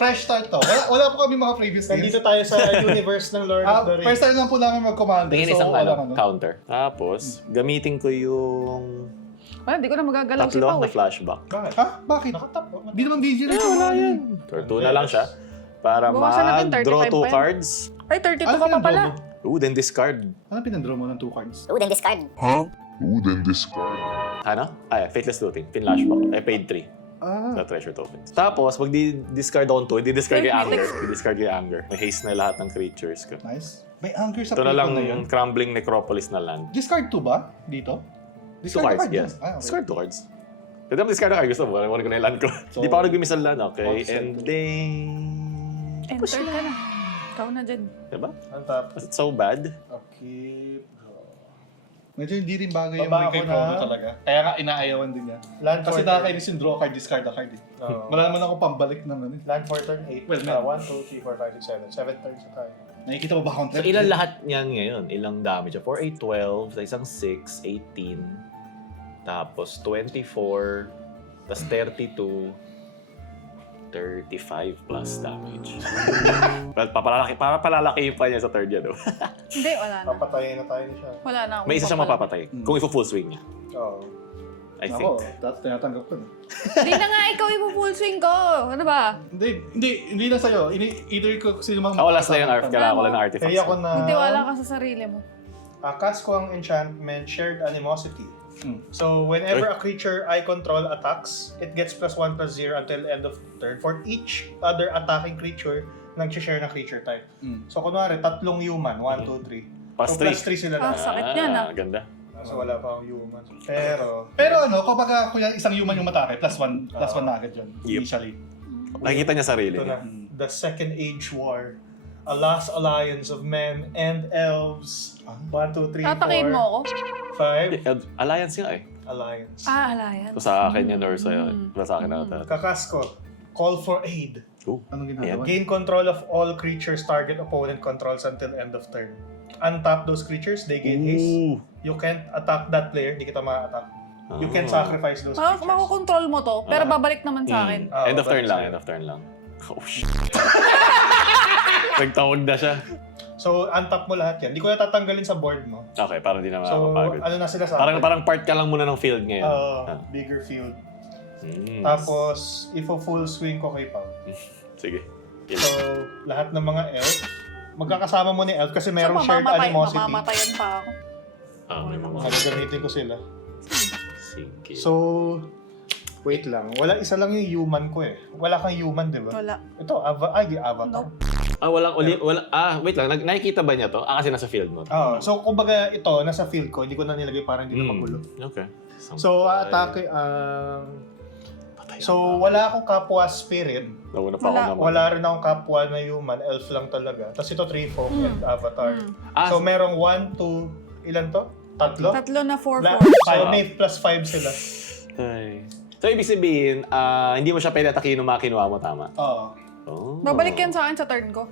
Fresh start to. Wala po kami mga previous games. Nandito tayo sa universe ng Lord of the Rings. First time lang po namin mag-commander. Tingin isang walang counter. Tapos, gamitin ko yung Wala, hindi ko na magagalaw si 3 Pao na eh. flashback. Bakit? Ha? Bakit? Nakatap. Di naman vigilance. Wala yan. Turn 2 na lang siya. Para Bawasan natin, 35 mag-draw 2 pa yan. cards. Ay, 32 Ano ka pa pinag-draw pala. mo? Ooh, then discard. Ano pinag-draw mo ng 2 cards? Ooh, then discard. Ano? Ay, Faithless Looting. Pinlashback. I paid 3 Ah. sa treasure tokens. Tapos, mag-discard akong 2. Di-discard kay Ay, Anger. Di-discard kay Anger. May haste na lahat ng creatures ko. Nice. May anchor sa Ito na play lang ko na yun. yung Crumbling Necropolis na land. Discard 2 ba? Dito? 2 Discard cards, card yes. yan. Ah, okay. Discard 2 cards. Pwede mo discard ang card. Gusto mo? Wala ko na yung land ko. Di pa ako nag-miss ang land. Okay. Offset. And then... Enter ka na. Ikaw na, Jed. Diba? Ang top. Was it so bad? Okay. Medyo hindi rin bagay yung Baba kay ako Promo na. talaga. Kaya nga inaayawan din niya. Land Kasi for turn. nakakainis yung draw card, discard a card eh. Oo. Wala naman ako pambalik ng ano eh. Land for turn 8. Well, 1, 2, 3, 4, 5, 6, 7. 7 turns na tayo. Nakikita mo ba akong So, ilan lahat niyan ngayon? Ilang damage? 4, 8, 12. Sa isang 6, 18. Tapos 24. Tapos 32. 35 plus damage. Well, papalalakihin pa niya sa third yan. Hindi, wala na. Papatayin na tayo ni siya. Wala na. akong May isa siyang papalaki. mapapatay. Kung i-full swing niya. Oo. I think. Ako, tinatanggap ko na. Hindi na nga ikaw ipo-full swing ko. Ano ba? Hindi na sa'yo. Either ko sino mang... Last na yung ARF. Kailangan ko lang ng artifacts. Kaya ako na... Hindi wala ka sa sarili mo. Cast ko ang enchantment Shared Animosity. Hmm. So, whenever a creature I control attacks, it gets +1/+0 until end of turn for each other attacking creature nag-share ng creature type. Hmm. So, kunwari, 3 human. 1, 2, 3. Plus So, three. +3 sila Ah, lahat. sakit niyan Ganda. So, wala pa akong human. Pero ano, kapag kuya isang human yung matake, +1 na agad yun. Yep. Initially. Nakikita niya sarili ito niya. na. The Second Age War. A last alliance of men and elves. 1, 2, 3, 4, Tatakin mo ako? 5. Alliance nga eh. Alliance. Alliance. So sa akin yun or sa'yo. Wala sa akin na ito. Kakas ko. Call for aid. Anong ginagawa? Gain control of all creatures target opponent controls until end of turn. Untap those creatures, they gain haste. Ooh. You can't attack that player, hindi kita ma-attack. You can Ah. sacrifice those creatures. Makokontrol mo to, pero babalik naman sa akin. Ah, End of turn babalik lang, sa'yo. end of turn lang. Oh shit. Nagtawag na siya. So, untap mo lahat yan. Hindi ko na tatanggalin sa board mo. Okay, para di na So, makakapagod. ano na sila sa Parang part ka lang muna ng field ngayon. bigger field. Mm. Tapos, if a full swing ko kay Pao. Sige. So, lahat ng mga elf, magkakasama mo ni elf kasi merong shared animosity. Mamamatayan pa ako. May mga... Gagamitin ko sila. Sige. So, wait lang. Wala, isa lang yung human ko eh. Wala kang human, di ba? Wala. Ito, di avatar. Nope. Wait lang. Nakikita ba niya to? Kasi nasa field mo. Oo. So, kumbaga ito, nasa field ko, hindi ko na nilagay para hindi na magulo. Okay. So, atake so, wala akong kapwa spirit. Nauna pa ako Wala. naman. Wala rin akong kapwa na human. Elf lang talaga. Tapos ito, 3 folk and avatar. So, Ah, merong 1, 2, ilan to? Tatlo? Tatlo na 4-4. So, may +5 sila. ay. So, ibig sabihin, hindi mo siya pwede atakin ng mga kinuha mo, tama? Oo. Oh. Babalik yan sa akin sa turn ko.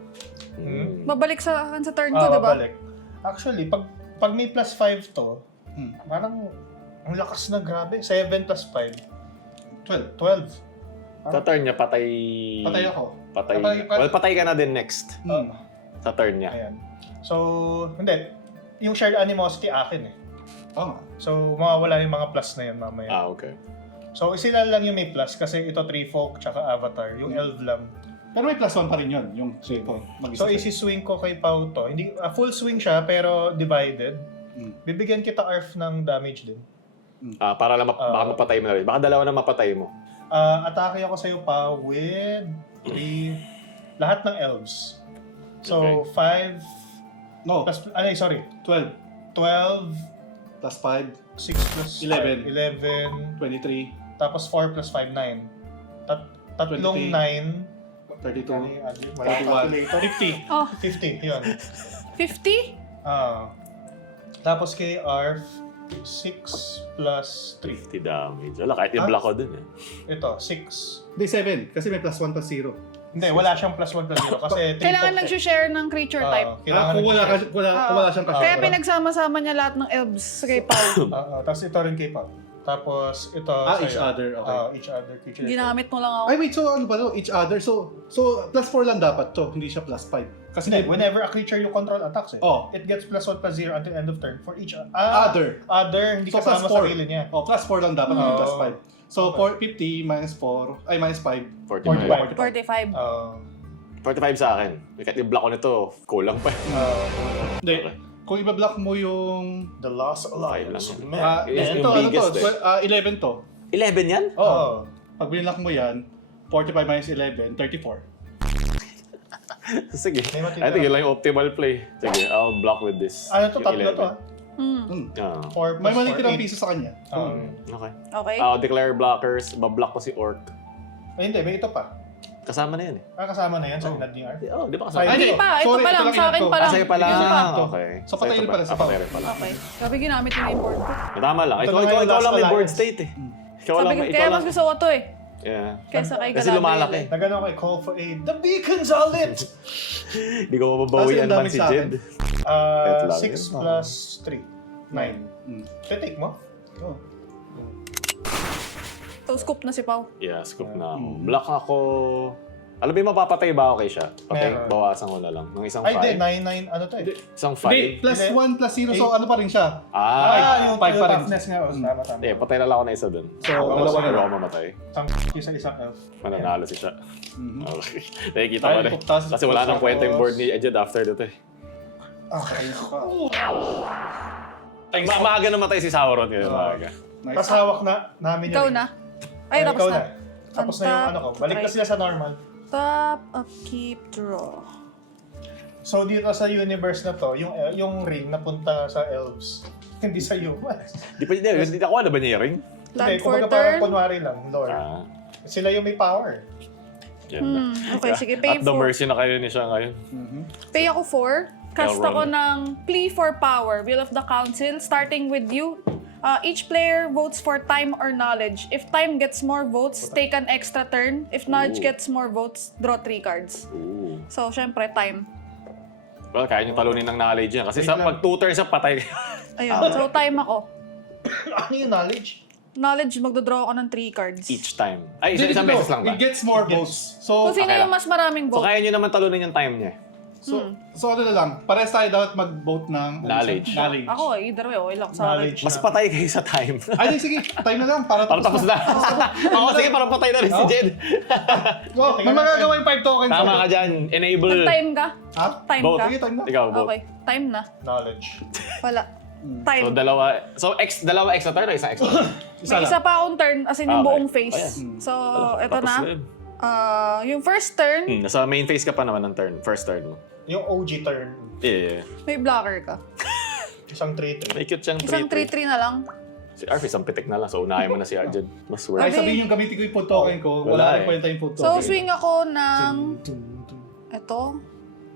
Mm. Babalik sa akin sa turn ko, di ba? Babalik. Actually, pag may +5 to, parang ang lakas na grabe. 7 + 5. 12. Sa turn niya, patay... Patay ako. Patay. Patay- Well, patay ka na din next. Sa turn niya. Ayan. So, hindi. Yung shared animosity akin eh. Oo nga. So, mawawala yung mga plus na yan mamaya. Okay. So, sila lang yung may plus kasi ito 3 folk tsaka avatar. Yung elf lang. Pero may +1 pa rin yun, yung shape ko. So, isi-swing ko kay Pao to. Hindi, full swing siya pero divided. bibigyan kita ARF ng damage din. Para lang baka mapatay mo na rin. Baka dalawa na mapatay mo. Atake ako sa'yo pa with 3, lahat ng elves. So, 5, No, plus, 12 12, plus 5, 6 plus 11. 11, 23, tapos 4 plus 5, 9. Tatlong 23. 9. 32, Wala 31, 50. Oh, 50, yun. 50? Tapos kay Arf, 6 plus 3. 50 damage. Wala, kahit i-block ko dun eh. Ito, 6. Hindi, 7. Kasi may plus 1 plus 0. Hindi, wala siyang plus 1 plus 0 kasi 3 Kailangan nag-share ng creature type. Kung wala siyang kasama. Kaya pinagsama-sama niya lahat ng elves kay Pau. Tapos ito rin kay Pao. Tapos ito each sa'yo. other, okay. Each other creature. Ginamit mo lang ako. Ay, wait, so ano ba no? Each other. So plus 4 lang dapat to. Hindi siya plus 5. Kasi Hindi, whenever a creature you control attacks it gets plus 1 plus 0 until end of turn for each Other. Other, hindi So, kasama plus 4. sarili niya. Plus 4 lang dapat, hindi Oh. plus 5. So, 50 minus 4, ay minus 5. 45. 45. 45 sa akin. Kahit i-block ko nito, kulang pa. Hindi. Okay. Kung ibablock mo yung... The Lost Alliance. lang. Man. Yes, ito, yung ano to? biggest 11 to. 11 yan? Oh. Pag binlock mo yan, 45 minus 11, 34. Sige. May matitira. I think yun lang yung optimal play. Sige, I'll block with this. Ano to? Yung Tatlo to 11. 4 plus May 4, malitirang 8. piso sa kanya. Okay. Okay. I'll declare blockers. Bablock ko si Orc. Ay, hindi, may ito pa. Kasama na yan eh. Kasama na yan sa inad ni Arf. Oh, di ba Five. kasama? Hindi pa, ito Sorry, pa ito lang. lang Sa akin ingat pa ko. lang. Sa'yo pala. Ito pa. Okay. So, patay rin pala si Pao. Patay rin pala. Okay. Sabi ginamit yung import ko. Tama lang. Ito Ikaw, na ikaw, yung ikaw Last lang may board Alliance. state eh. Ikaw Sabi lang, ko, ikaw kaya lang. mas gusto ko to eh. Yeah. Kaysa kay Kasi Galadriel. lumalaki. Nagano ko, I call for aid. The beacons are lit! Hindi ko mababawian Kasi ang man dami si sa akin. Jed. Ito lang 6 yun. plus 3. 9. Take mo? Oh. So, scoop na si Pau. Yeah, scoop na ako. Block ako. Alam mo yung mapapatay ba ako kay siya? Patay, Meron. bawasan ko na lang. Ng isang Ay, hindi. 5. 9, ano to eh? Isang Hindi, 5. plus Hindi. 1 plus 0, so ano pa rin siya? Yung five pa rin. toughness nga. Tama. Hindi, patay na lang ako na isa dun. So, dalawa na Pero lang. ako mamatay. Isang elf. Mananalo si siya. Okay. Nakikita Tayo, ko na eh. tapos- Kasi wala nang kwenta yung board ni Jed after dito eh. Okay. Maaga namatay si Sauron ngayon. Maaga. Nice. Tapos hawak na namin Ikaw ring. na. Ay, tapos ikaw na. Tapos na yung ano ko. Balik na sila sa normal. Top, upkeep, draw. So dito sa universe na to, yung ring napunta sa elves. Hindi sa humans. Hindi ako na ba niya yung ring? Land for kumbaga parang turn. kunwari lang, Lord. Sila yung may power. Yan na. Okay, sige. Pay At the 4. mercy na kayo ni siya ngayon. Pay ako 4. Cast Elrond. ako ng Plea for Power, Will of the Council, starting with you. Each player votes for time or knowledge. If time gets more votes, take an extra turn. If knowledge Ooh. gets more votes, draw 3 cards. Ooh. So, syempre, time. Well, kaya nyo talunin ng knowledge yan. Kasi Wait sa lang. pag 2 turns siya, patay kayo. Ayun. So, time ako. Ano yung knowledge? Knowledge, magdodraw ako ng 3 cards. Each time. Ay, Hindi, isang no, beses lang ba? It gets more votes. So, Kung sino okay yung lang. mas maraming So, votes. kaya nyo naman talunin yung time niya. so ano na lang, parehas tayo dapat mag-vote ng Knowledge. Knowledge. Ako, either way, okay lang sa akin. Knowledge. Mas patay kayo sa time. Ay, sige, time na lang para Para tapos na. Oo, sige, para patay na rin si Jed. Oh, may magagawa yung 5 tokens. Tama ka dyan. Enable. Nag-time ka? Ha? Time Vote. ka? Sige, time na. Ikaw, vote. Okay, time na. Knowledge. Wala. Time. So, dalawa extra turn o isang extra turn? May isa pa akong turn, as in yung Okay. buong phase. Ayan. So, eto Tapos na. yun. Yung first turn, Nasa main phase ka pa naman ng turn. First turn mo. Yung OG turn. Yeah. may blocker ka. Isang 3-3. May cute siyang Isang 3-3. 3-3 na lang. Si Arf, isang pitik na lang. So, unahin mo na si Jed. Mas Ay, worth. sabihin yung gamitin ko yung food token ko, Wala wala rin eh. kwenta yung food So, token. swing ako ng... Ito.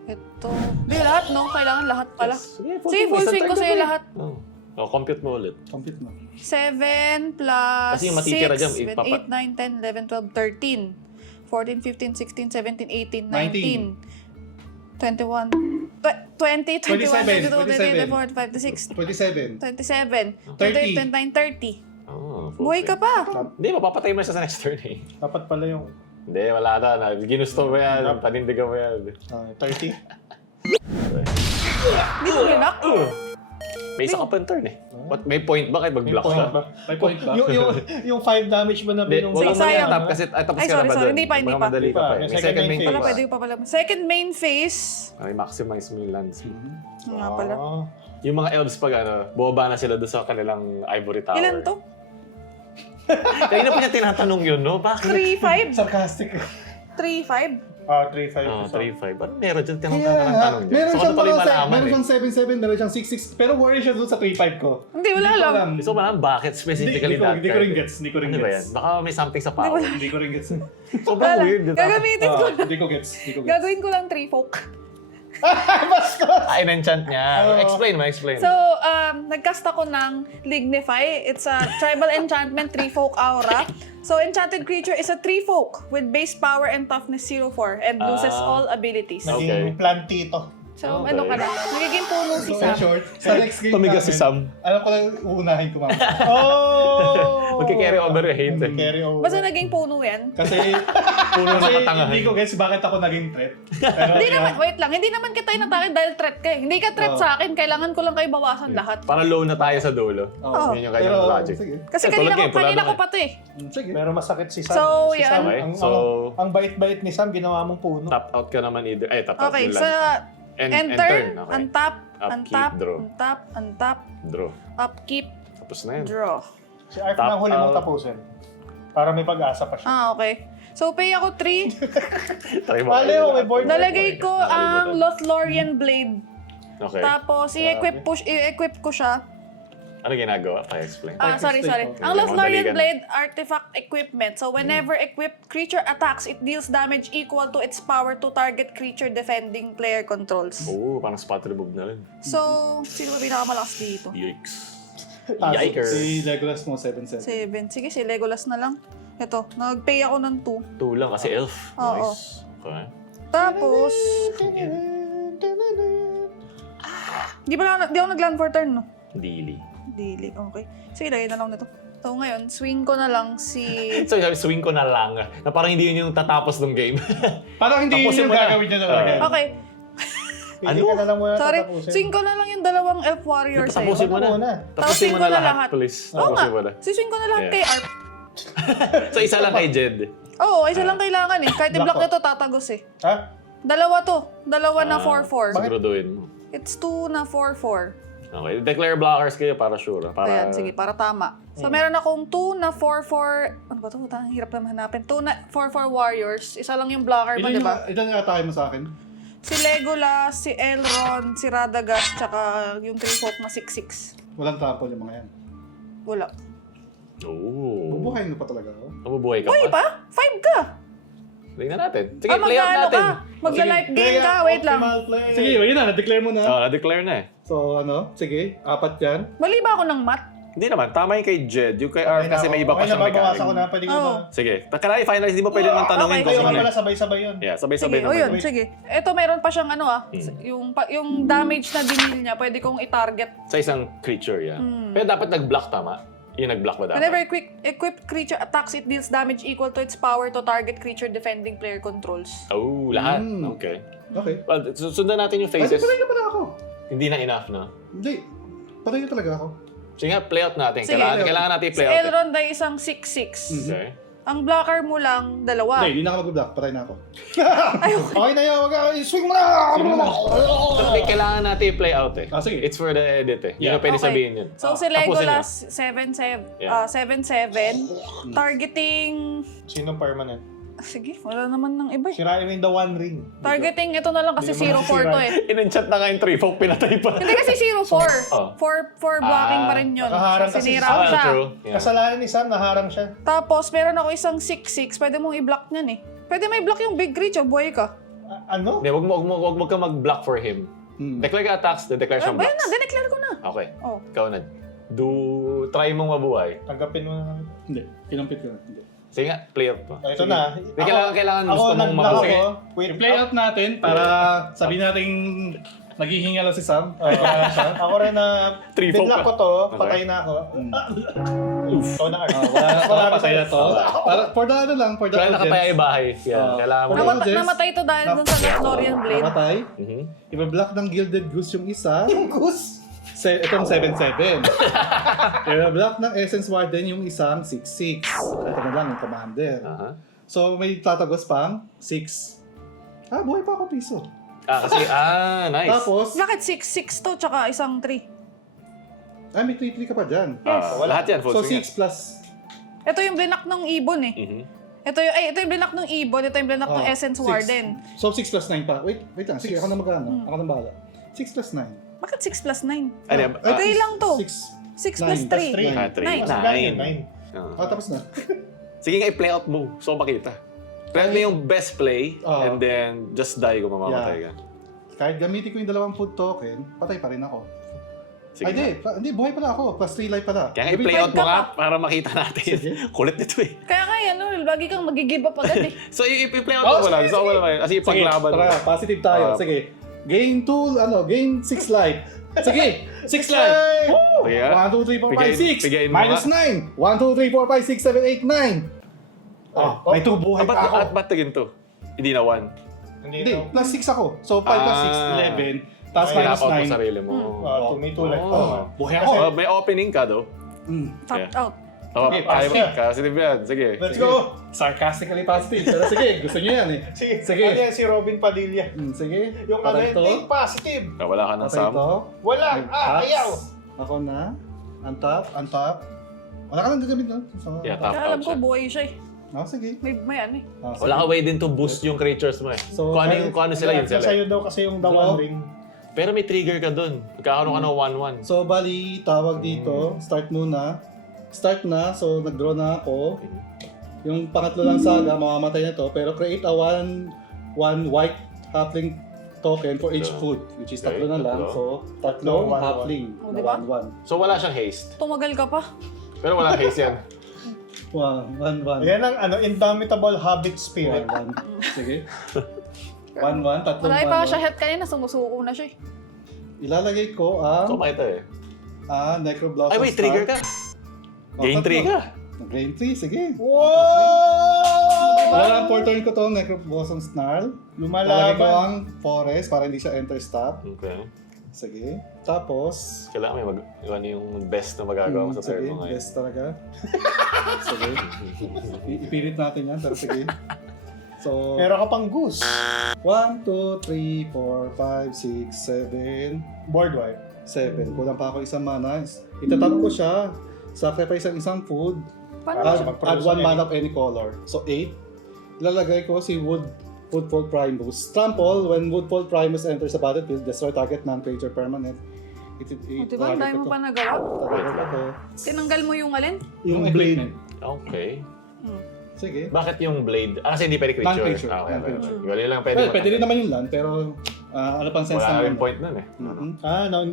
Hindi, lahat, no? Kailangan lahat pala. Sige, Sige, full swing ko sa'yo lahat. Oh, compute mo ulit. Complete na. 7 plus Kasi yung matitira 6, dyan, 8, 9, 10, 11, 12, 13, 14, 15, 16, 17, 18, 19, 21, 20, 21, 22, 23, 24, 25, 26, 27. 27, 28, 29, 30. Oh, Buhay ka pa. Hindi, mapapatay mo siya sa next turn eh. Dapat pala yung Hindi, wala na. Ginusto mo yan. Panindigan mo yan. 30. Hindi mo linak. May isa ka pa yung turn eh. May point ba kahit mag-block siya? May point ba? Yung 5 damage mo na Hindi, binong huwag mo sayang. na tap kasi tapos Ay, ka na sorry, ba sorry. doon? Hindi pa, hindi Mga pa. madali ka pa. May May second main Wala, phase. pwede ko pa pala. Second main phase. Ay, maximize mo yung lands mo. Nga pala. Yung mga elves pag bumaba na sila doon sa kanilang ivory tower. Ilan to? Kanina pa niya tinatanong yun, no? Bakit? 3-5? Sarcastic. 3-5? 3-5. 3-5. Ano meron dyan? Kaya Tinanong nga, tanong dyan. meron So, siyang ano tuloy mga malaman meron eh. siyang 7-7, meron siyang 6-6, pero worry siya doon sa 3-5 ko. Hindi, wala lang. Gusto ko malaman bakit specifically that Hindi ko rin card? gets. Hindi ko rin Ano ba yan? gets. Baka may something sa power. Hindi ko rin gets. Sobrang Wala. weird. Gagamitin ko. Hindi ko gets. Hindi ko gets. Gagawin ko lang 3 folk. Ah, in-enchant niya. Explain mo, explain. So, nagcast ako ng Lignify. It's a tribal enchantment 3 folk aura. So, enchanted creature is a 3 folk with base power and toughness 0-4 and loses all abilities. Okay. Naging plantito. So, Okay. ano ka na? Nagiging puno si So, in Sam. short, sa next game Tumigas si Sam. alam ko lang uunahin ko mamaya. Oh! Magka-carry over yung hate eh. Carry over. Basta naging puno yan. Kasi, Puno na kasi katangahan. hindi ko gets bakit ako naging threat. Pero, Hindi naman, wait lang, hindi naman kita inatake dahil threat ka eh. Hindi ka threat Oh. sa akin, kailangan ko lang kayo bawasan lahat. Para low na tayo sa dulo. Oh. Yun yung kanyang logic. Sige. Kasi Eh, tulad game, kanina tulad ko game. pa to eh. Sige. Pero masakit si Sam. So, si yan. Sam, Okay, ang, so- ang bait-bait ni Sam, ginawa mong puno. Tap out ka naman either. Ay, tap out Okay, yun sa lang. And enter, turn. Okay. untap, Upkeep, untap, draw. untap, untap, Draw. upkeep, Tapos na yun. draw. Si Arf Tap na ang huli mong out. tapusin. Para may pag-asa pa siya. Ah, okay. So, pay ako 3. Try mo. Bale, kayo may lahat. board. Nalagay ko ang Nakalimutan. Lothlorien Blade. Okay. Tapos, i-equip ko siya. Ano ginagawa? Pa-explain. Sorry. ko. Ang Okay, Lothlorien madali ka. Blade, artifact equipment. So, whenever equipped creature attacks, it deals damage equal to its power to target creature defending player controls. Oo, parang spot remove na rin. So, sino ba pinakamalakas dito? Yikes. Ah, Yikers. Si Legolas mo, 7-7. 7. Sige, si Legolas na lang. Ito, nag-pay ako ng 2. 2 lang kasi elf. Oo. Nice. Okay. Tapos, di ako nag-land for turn, no? Dili. Dili, okay. Sige, lagay na lang nito. So ngayon, swing ko na lang si... So, sabi, swing ko na lang. Na parang hindi yun yung tatapos ng game. Parang hindi yun Tapusin yung mo na. gagawin niya talaga. Okay, Hindi ka na lang muna sorry. tatapusin. Swing ko na lang yung dalawang elf warrior sa'yo. Tapusin mo na. Muna. Tapusin mo na lahat, please. Oo nga, Tapusin mo na. siswing ko na lahat Yeah. kay Arp. So, isa lang kay Jed. Oo, isa lang kailangan eh. Kahit i-block Block nito, tatagos eh. Ha? Dalawa to. Dalawa na 4-4. Siguro doin mo. It's 2 na 4-4. Okay. Declare blockers kayo para sure. Para... Ayan, sige, para tama. So, meron akong 2 na 4-4... Ano ba ito? Ang hirap naman hanapin. 2 na 4-4 warriors. Isa lang yung blocker mo, di ba? Ilan yung atake mo sa akin? Si Legolas, si Elrond, si Radagast, tsaka yung 3 folk na 6-6. Walang trample yung mga yan. Wala. Oo. Bubuhayin mo pa talaga ako. Mabubuhay ka Uy, pa. pa? 5 ka! Tingnan natin. Sige, play out magkano natin. ka? Magla-life game ka? Wait lang. Optimal play. Sige, yun na, na-declare mo na. Na-declare na eh. So, sige, 4 yan. Mali ba ako ng mat? Hindi naman. Tama yung kay Jed. Yung kay Arf kasi may iba pa okay, siyang nababawasan ko mechanic. na. Pwede ko Oo. na. Sige. Kaya finalize, hindi mo pwede naman tanongin Okay. kung Kayo sino ka eh. pala, sabay-sabay yun. Yeah, sabay-sabay Sige, naman. yun, sige. Ito meron pa siyang yung damage na dinil niya, pwede kong i-target. Sa isang creature, yeah. Pero dapat nag-block, tama? Yung nag-block ba dapat? Whenever equipped creature attacks, it deals damage equal to its power to target creature defending player controls. Oh, lahat? Mm. Okay. Okay. Well, sundan natin yung Ay, phases. patay na pala ako. Hindi na enough, no? Hindi. Patay na talaga ako. Sige nga, play out natin. Sige. Kailangan natin Si i-play out. Elrond ay isang 6-6. Okay. Ang blocker mo lang, 2. Hindi na ako mag-block. Patay na ako. Okay na yun. Swing mo na! Okay, kailangan natin i-play out eh. Ah, sige. It's for the edit eh. Hindi Yeah. na pwede Okay. sabihin yun. So si Tapusin Legolas, 7-7. Targeting... Sinong permanent? Sige, wala naman ng iba eh. Sirain mo yung the one ring. Targeting, ito na lang kasi Hindi naman 0-4 to eh. In-enchant na nga yung 3-4, pinatay pa. Hindi kasi 0-4. Oh. 4 blocking pa rin yun. nakaharang kasi Sinira si ko Sam. siya. True. Yeah. Kasalanan ni Sam, naharang siya. Tapos, meron ako isang 6-6. Pwede mong i-block niyan eh. Pwede may block yung big creature, buhay ka. Ano? Hindi, wag mo ka mag-block for him. Hmm. Declare ka attacks, then declare siyang Ayun blocks. na, dineclare ko na. Okay. Oh. Ikaw na. Try mong mabuhay. Tanggapin mo na. Hindi. Kinampit ko na. Hindi. Sige nga, play out mo. Ito na. Kailangan gusto mong mabuhay. ako. Wait, I-play out natin para sabihin nating naghihinga lang si Sam. Ako rin na Three folk binlock ka. ko to, Okay. patay na ako. Ito na Wala na to, patay na to. Para, for the ano lang, for the Kaya nakataya yung bahay. Yan, kailangan mo. Wala. Jess. Namatay to dahil dun sa Lothlorien Blade. Namatay. Mhm. I-block ng Gilded Goose yung isa. Yung goose. Itong 7-7. I-block ng Essence Warden yung isang 6-6. Ito na lang yung commander. Aha. So may tatagos pang 6. Buhay pa ako piso. Kasi, nice. Tapos, Bakit 6 to, tsaka isang 3? may 3 ka pa dyan. Lahat yan, full So, swing. 6 plus... Ito yung blinak ng ibon eh. Mhm. Ito yung blinak ng ibon, ito yung blinak ng Essence 6. Warden. So, 6 plus 9 pa. Wait lang. Sige, ako na magkano. Ako na bahala. 6 plus 9. Bakit 6 plus 9? Ano, 3 lang to. 6. 6 plus 9. 3. 3. 9. 9. Tapos na. Sige nga, i-play out mo. So, makita. Play out mo yung best play, and then just die kung mamamatay ka. Kahit gamitin ko yung 2 food token, patay pa rin ako. Sige. Hindi, buhay pala ako. Plus 3 life pala. Kaya nga, i-play out mo nga para makita natin. Kulit nito eh. Kaya nga yan, lagi kang mag-give up agad eh. So, i-play out mo lang. So, wala kayo. Kasi ipaglaban mo. Tara, positive tayo. Sige. Gain 6 life. Sige, 6 life. Sige nga. 1, 2, 3, 4, 5, 6. Bigayin mo Minus nga. 9. 1, 2, 3, 4, 5, 6, 7, 8, 9. May 2 buhay pa ako. Ba't na ginto? Hindi na 1. Hindi, plus 6 ako. So 5 plus 6, 11. Tapos minus Kinap out mo 9. sarili mo. May 2 life. Buhay ako. Oh, may opening ka, do. Top Yeah. out. Oh, Okay, kaya positive. positive yan. Sige. Let's go! Sarcastically positive. Pero sige, gusto niyo yan eh. Sige. Ano yan si Robin Padilla? Sige. Yung ano Patay yun, to. think positive. Wala ka ng Patay Sam. to. Wala. Taps. Ayaw. Ako na. Untap. Wala ka lang gagamit no? So, Yeah, top Kaya out alam ko siya. buhay siya eh. sige. May ano eh. Sige. Wala ka way din to boost yung creatures mo eh. So, Kung ano sila yun sila. Sa'yo daw kasi yung the Draw. one ring. Pero may trigger ka dun. Magkakaroon ka ng 1-1. So, bali, tawag dito. Start muna. Start na. So, nag-draw na ako. Yung pangatlo lang saga, mamamatay na to. Pero create a one white halfling token for each food. Which is Okay, tatlo na lang. tatlo. So, tatlong One, halfling. Oh, diba? 1-1. So wala siyang haste. Tumagal ka pa. Pero walang haste yan. 1-1. Yan ang indomitable habit spirit. 1-1. Sige. 1-1. Tatlong Marami pa 1-1. siya head kanina, sumusuko na siya eh. Ilalagay ko ang So makita eh. Necro Blossom Ay wait, trigger ka. Gain 3 ka. Gain 3, sige. Wow! Wala lang for turn ko to, Necro Blossom Snarl. Lalagay ko Lumalaban. ang Forest para hindi siya enter stop. Okay. Sige. Tapos, Kailangan may ano yung best na magagawa mo sa turn sige, mo ngayon. best talaga. Sige. Ipilit natin yan, pero sige. So, Meron ka pang goose. 1, 2, 3, 4, 5, 6, 7, Board wipe. 7. Kulang pa ako isang mana. Itatanong ko siya. Sacrifice ang isang food. Paano Ah, siya? Add 1 mana of any color. So 8. Ilalagay ko si Woodfall Primus. Trample, when Woodfall Primus enters the battlefield, destroy target non-creature permanent. Diba, ang dami mo pa nagawa. Tinanggal mo yung alin? Yung blade. Okay. Sige. Bakit yung blade? Kasi hindi pwede creature. Non-creature. Okay. Non-creature. Wala lang pwede. Well, pwede rin naman yun lang, pero ano pang sense Wala rin naman. point nun eh. Mhm.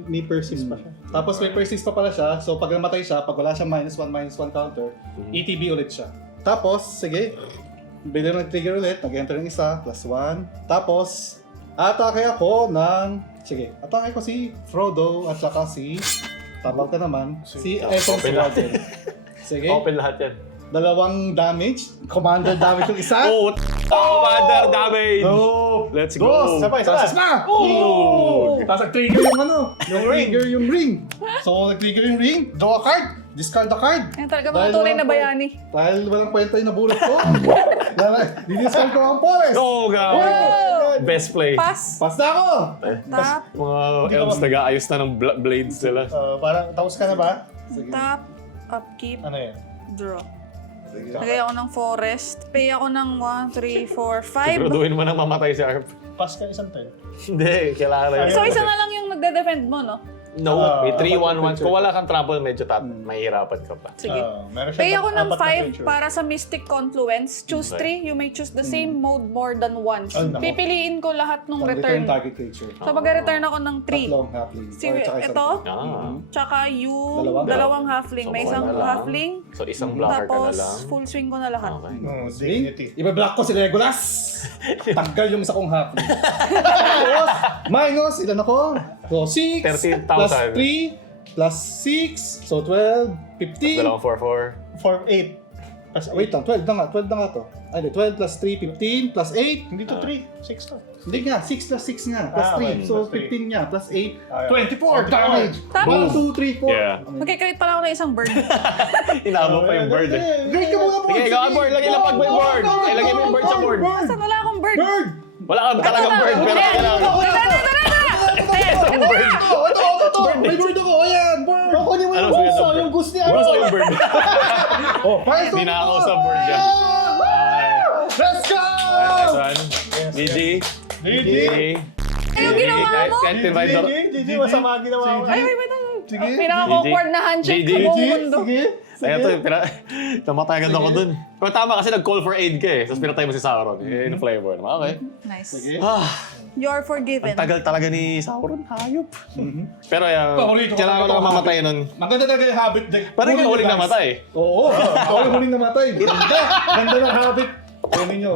Ni persist pa siya. Tapos may persist pa pala siya, so pag namatay siya, pag wala siyang -1/-1 counter, ETB ulit siya. Tapos, sige, bigla nag-trigger ulit, nag-enter ng isa, +1. Tapos, atake ako ng, atake ko si Frodo at saka si, tabag ka naman, si Essence Open lahat. Warden. Sige, Open lahat yan. 2 damage, commander damage yung isa. Oh, commander damage! So, Let's Dos! go! Sabay. Tapos na! Oh! Tapos nag-trigger yung trigger yung ring. So, nag-trigger yung ring, draw a card, discard the card. Yan talaga Dahil mga tunay na walang bayani. Dahil walang kwenta yung nabulot ko. Didiscard ko ang forest. Oh, God! Oh! Best play. Pass. Pas na ako! Tap. Mga elves nag-aayos na ng blades nila. Parang tapos ka na ba? Sige. Tap. Upkeep. Ano yan? Draw. Lagay ako ng forest. Pay ako ng 1, 3, 4, 5. Siguraduhin mo nang mamatay si Arp. Pass ka isang turn. Hindi, kailangan na yun. So isa na lang yung nagde-defend mo, no? No, may 3-1-1. creature. Kung wala kang trample, medyo mahihirapan ka pa. Sige. Meron siya Pay ako ng 4 na creature. 5 para sa Mystic Confluence. Choose Okay. 3. You may choose the same mode more than once. Ay, nako. Pipiliin ko lahat ng Return return. target creature. So mag-return ako ng 3. Tatlong halfling. Si, Or tsaka isang- ito, Ah. tsaka yung Dalawang? dalawang halfling. So, May isang wala lang. halfling. So, isang blocker ka na Tapos lang. full swing ko na lahat. Okay. Dignity. Iba-block ko si Legolas! Tanggal yung isa kong halfling. Tapos, minus, ilan ako? So, 6 13,000. plus 3 plus 6, so 12, 15. Dalawang 4-4. 4-8. Wait lang, 12 na nga to. Ay, 12 plus 3, 15 plus 8. Hindi to 3. 6 to. Hindi nga, 6 plus 6 nga, plus Ah, 3. okay, So, plus three. 15 nga, plus 8. Ah, 24 damage! Tapos? 1, 2, 3, 4. Yeah. Magkikreate pala ako ng isang bird. Inabot pa yung bird eh. Great ka muna, board! Sige, ikaw ang board. Lagay lang pag may board. Ilagay mo yung bird sa board. Saan wala akong bird? Bird! Wala ka talagang bird, pero kailangan. Itong bird. Ito! May bird ako! Ayan! Bird! Kunin mo Ano yung ba gusto, yung yung gusto niya. Gusto ko yung bird. Parang Hindi na ako sa bird yan. Let's go! Nice one. GG. GG. Yung ginawa mo? Can't divide the... GG, masama ginawa mo. Ay, wait. Sige. Pinaka-awkward na handshake GG. sa buong mundo. Sige. Ay, ito, namatay agad ako dun. Pero tama kasi nag-call for aid ka eh. Tapos pinatay mo si Sauron. Yung flavor naman. Okay. Nice. Sige. You're forgiven. Ang tagal talaga ni Sauron. Hayop. Pero Paborito ko kailangan ko talaga lang mamatay nun. Maganda talaga yung habit deck. Parang ikaw huling Guys. namatay. Oo. Ikaw yung huling namatay. Ganda. Ganda ng habit. Kunin nyo.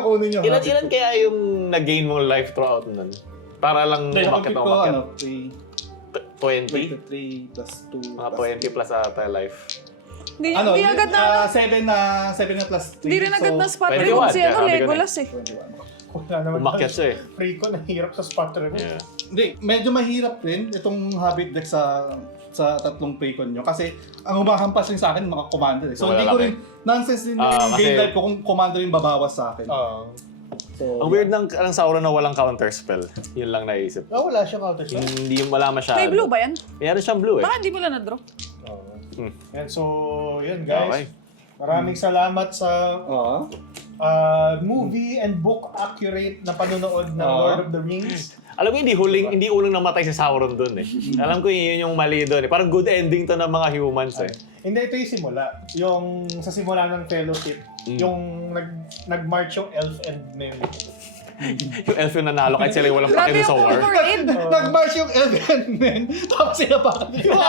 Kunin nyo. Ilan kaya yung nag-gain mong life throughout nun? Para lang Dahil umakit complete na ko, umakit. 20? 3 plus 2. Mga 20 plus ata life. Hindi agad na. 7 na plus 3. Hindi rin agad na spot Pwede remote what? si Kaya sabi ko na. Legolas eh. 21. Wala naman. Umakyat siya eh. Rico, nahirap sa spot remote. Yeah. Hindi, medyo mahirap rin itong habit deck sa tatlong precon nyo. Kasi ang humahampas rin sa akin mga commander. So hindi ko Malalaki. rin, nonsense din yung kasi- game life ko kung commander yung babawas sa akin. So, Ang weird ng Sauron na walang counter spell. Yun lang naisip. Wala siya counter spell. Hindi wala masyado. May blue ba yan? Meron siyang blue eh. Baka hindi mo lang na-draw. And so, yun guys. Okay. Maraming salamat sa Oo. movie and book accurate na panonood ng Lord of the Rings. Alam ko hindi unang namatay si Sauron doon eh. Alam ko yun yung mali doon eh. Parang good ending to ng mga humans eh. Hindi, ito yung simula. Yung sa simula ng fellowship, yung nag-march yung elf and men. Yung elf yung nanalo kahit sila yung walang Grabe pakialam yung sa war. overraid. Nag-march yung Elven men, tapos sila pa. Mga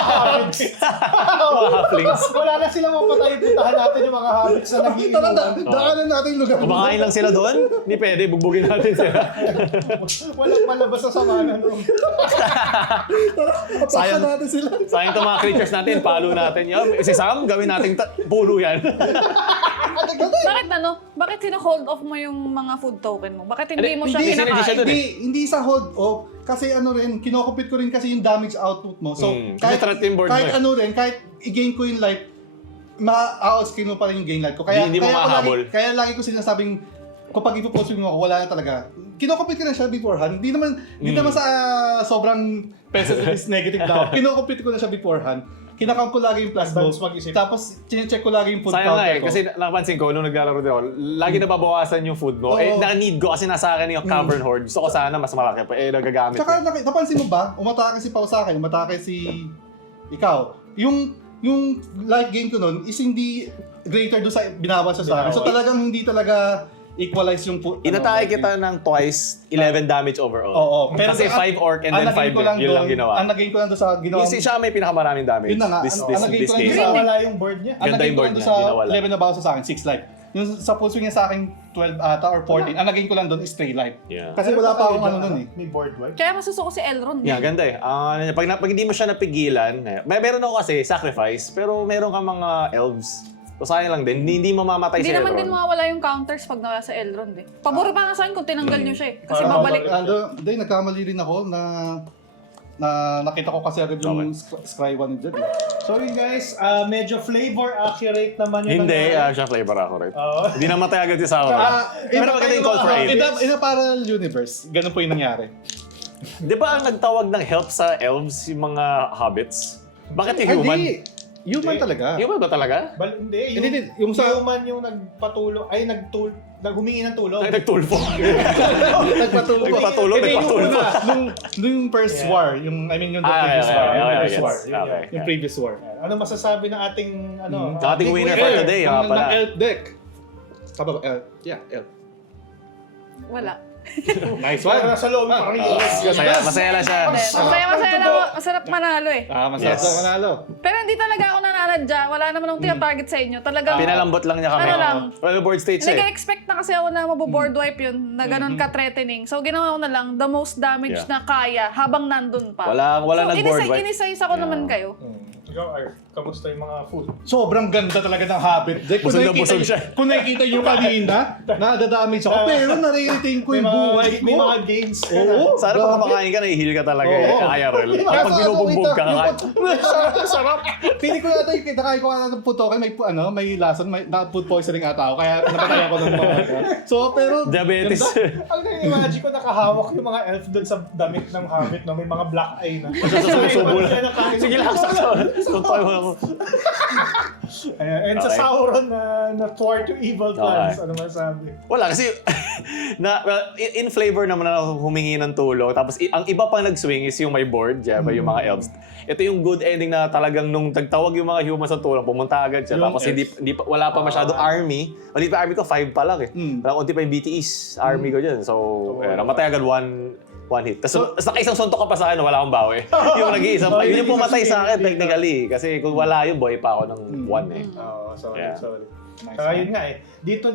halflings. Wala na silang mapatay. Puntahan natin yung mga habits na Tara, nag-iiwan. daanan natin yung lugar. Kumakain lang sila doon? Hindi pwede, bugbugin natin sila. Walang malabas sa sama ng room. Sayang natin sila. Sayang itong mga creatures natin, palo natin. Si Sam, gawin natin pulo yan. Bakit sino-hold off mo yung mga food token mo? Bakit hindi mo siya Hindi, kinakain? siya dun eh. Hindi sa hold off. Kasi ano rin, kinokupit ko rin kasi yung damage output mo. So, Kasi threat yung board mo kahit eh. ano rin, kahit i-gain ko yung life, ma-outscreen mo pa rin yung gain life ko. Kaya, Hindi mo kaya, mahabol. kaya lagi ko sinasabing, kapag ipopost mo ako, wala na talaga. Kinokupit ko na siya beforehand. Hindi naman sa sobrang percentage negative daw. Kinokupit ko na siya beforehand. Kinakount ko lagi yung plus Advance mo. mag-isip. Tapos, chinecheck ko lagi yung food Sayang nga counter eh, ko. kasi napansin ko nung naglalaro din ako, lagi nababawasan yung food mo. Oo. Eh, na-need ko kasi nasa akin yung Cavern Horde. Gusto ko sana mas malaki pa. Eh, nagagamit Tsaka ko. napansin mo ba, umatake si Pao sa akin, umatake si ikaw. Yung life gain ko nun is hindi greater do sa binawas siya sa akin. So talagang hindi talaga equalize yung Inatake kita ng twice, 11 damage overall. Oo. Kasi 5 orc and then 5 yun lang ginawa. Ang nag-gain ko lang doon sa ginawa. Yung siya may pinakamaraming damage. Yun na nga, This ang naging ko lang game. sa- Wala yung board niya. Ang Ganda nag-gain yung ko board lang doon niya, sa ginawala. 11 na bawas sa akin, 6 life. Yung sa full swing niya sa akin, 12 ata or 14. Ang nag-gain ko lang doon is 3 life. Yeah. Kasi wala pa akong ano nun eh. May board wipe. Kaya masusuko si Elrond. Yeah, ganda eh. Pag hindi mo siya napigilan, meron ako kasi sacrifice, pero meron kang mga elves. So sayang lang din, hindi mamamatay si Hindi naman din Elrond. mawawala yung counters pag nawala sa Elrond eh. Pabor pa nga sa akin kung tinanggal nyo siya eh. Kasi Parang babalik. Hindi, nagkamali rin ako na nakita ko kasi agad yung Scry 1 ni Jed. So yun guys, medyo flavor accurate naman yung Hindi, nangyari. siya flavor ako right. Oo. Hindi namatay agad si Sauron. Pero maganda yung call for aid. In a parallel universe, ganun po yung nangyari. Di ba ang nagtawag ng help sa elves yung mga hobbits? Bakit yung human? Human talaga. Human ba talaga? Hindi, Hindi, yung sa- human yung nagpatulong, ay naghumingi ng tulong. Nagtulfo. Nagpatulog. Nagpatulog, Hindi, yung nagpatulog. una, nung first war, yung the previous war. Yung previous war. Okay. Yung previous war. Ano masasabi ng ating Ang ating big winner for today, ng pala. elf deck. Tama ba? Elf. Yeah, elf. Wala. Nice Pero one. nasa loob pa rin. Masaya lang siya. Masaya lang. Masarap manalo eh. Masarap Yes. na manalo. Pero hindi talaga ako nananadya. Wala naman akong tinatarget sa inyo. Talagang Pinalambot lang niya kami. Ano lang? Well, board stage eh. nag-expect na kasi ako na maboboard wipe yun na ganun ka-threatening. So ginawa ko na lang the most damage Yeah. na kaya habang nandun pa. Wala so, nag-board wipe. inis-isa ko naman kayo. Ikaw, Arf, kamusta yung mga food? Sobrang ganda talaga ng habit deck. Busog na busog siya. Kung nakikita nyo kanina, nadadamage ako. Pero naririting ko yung buhay ko. May mga games ka na. Oo. Sana pag kumakain ka, nahihil ka talaga eh. Oo. IRL. Kaya Pag binubugbog ka, sarap. Pili ko yata yung kinakain ko ng putokan, may lason, may food poisoning ata ako. Kaya namatay ako ng mga. So, pero... diabetes. Ang na-imagine ko, nakahawak yung mga elf doon sa damit ng Hobbit, no? May mga black eye na. Susubo May na. nakain. Sige lang, sakto. Tuntoy mo ako. Ayan, and sa Okay. Sauron na thwart yung evil plans, ano masabi? Wala kasi in flavor naman na humingi ng tulong. Tapos ang iba pang nag-swing is yung may board, diba, yung mga elves. Ito yung good ending na talagang nung tagtawag yung mga humans sa tulong, pumunta agad siya. Yung Tapos elves. wala pa masyadong army. Maliit pa army ko, 5 pa lang eh. Parang konti pa yung BTEs army ko dyan. So, namatay agad one hit. Tapos nakaisang suntok ka pa sa akin, wala akong bawi. Yung nag-iisang, yun yung pumatay sa akin technically. Kasi kung wala yun, boy pa ako ng 1 eh. Oo, sorry, Yeah. sorry. Nice Kaya one. yun nga eh. Dito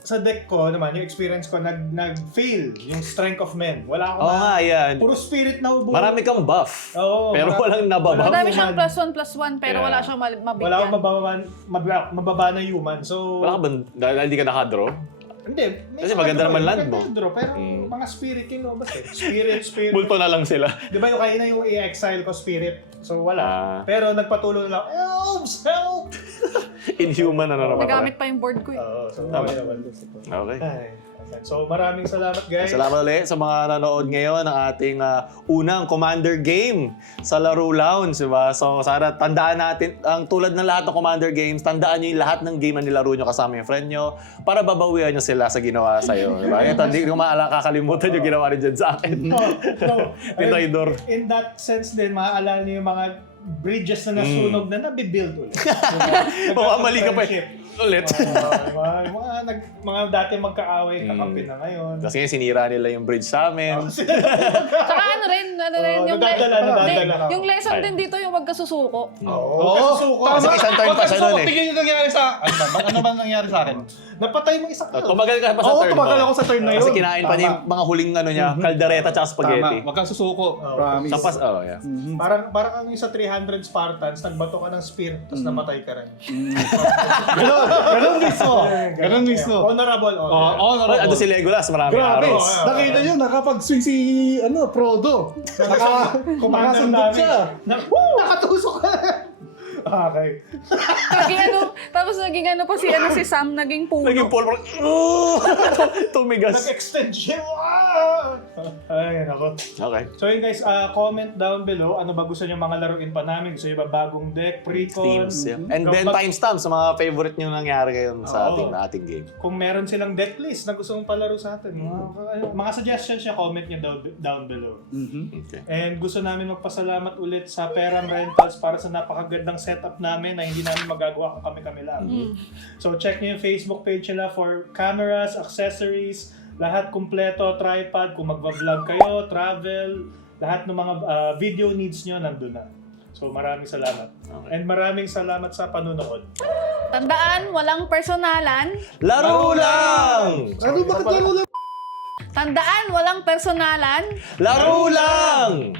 sa deck ko naman, yung experience ko, nag-fail yung Strength of Men. Wala akong Oo nga, yan. Puro spirit na ubo. Marami kang buff. Oo, pero marami- walang nababuff. Madami siyang +1/+1 pero Yeah. wala siyang mabigyan. Wala akong mababa na human. So, Wala ka ba, dahil hindi ka nakadraw? hindi. may Kasi mga maganda draw, naman may land maganda mo. yung draw, pero mga spirit yung lumabas eh. Spirit. Multo na lang sila. Di ba yung kanina yung i-exile ko spirit? So wala. Ah. Pero nagpatuloy na lang, elves, help! Inhuman na naman. Nagamit pa yung board ko eh. Oo, so Tama. okay naman. Okay. Ay, okay. So maraming salamat guys. Salamat ulit sa mga nanood ngayon ng ating unang Commander game sa Laro Lounge, diba? So sana tandaan natin, ang tulad ng lahat ng Commander games, tandaan nyo yung lahat ng game na nilaro nyo kasama yung friend nyo para babawian nyo sila sa ginawa sa'yo. Diba? Ito, hindi ko kakalimutan yung ginawa rin dyan sa akin. No. Tinidor. In that sense din, maaalala niyo yung mga bridges na nasunog na nabibuild ulit. Mali ka pa eh. Ulit. Mga dati magkaaway, kakampi na ngayon. Kasi sinira nila yung bridge sa amin. Tsaka ano rin, yung nadadala. yung lesson din dito yung magkasusuko. Oo, kasusuko. Kasi isang turn pa siya nun eh. Tingin yung nangyari sa... Ano ba nangyari sa akin? Napatay mo isang elf. Tumagal ka pa sa Oo, turn mo. tumagal ako sa turn na yun. Kasi kinain pa niya yung mga huling niya, kaldereta tsaka spaghetti. Tama, wag kang susuko. Promise. Tapas, yeah. Parang ang isa 300 Spartans, nagbato ka ng spear, tapos napatay ka rin. Ganun mismo. Ganun mismo. Honorable. Oo, Ay, ando si Legolas, maraming Grabe. arrows. Nakita nyo, nakapag-swing si Frodo. Commander Nakasundot siya. Nakatusok ka na. Okay. Tapos naging ano pa si Sam, naging puno. Naging Paul, parang, tumigas. Nag-extend siya. Ay, nako. Okay. So yun guys, comment down below. Ano ba gusto nyo mga laruin pa namin? Gusto nyo ba bagong deck, pre-con? Themes, yeah. And then timestamps sa mga favorite nyo nangyari ngayon sa ating game. Kung meron silang deck list na gusto mong palaro sa atin, mga suggestions nyo, comment nyo down below. Okay. And gusto namin magpasalamat ulit sa Peram Rentals para sa napakagandang setup namin na hindi namin magagawa kung kami-kami lang. So check nyo yung Facebook page nila for cameras, accessories, lahat kumpleto, tripod, kung magva-vlog kayo, travel, lahat ng mga video needs nyo nandun na. So maraming salamat. And maraming salamat sa panunood. Tandaan, walang personalan. Laro lang! Ano, bakit laro lang? Tandaan, walang personalan. Laro lang!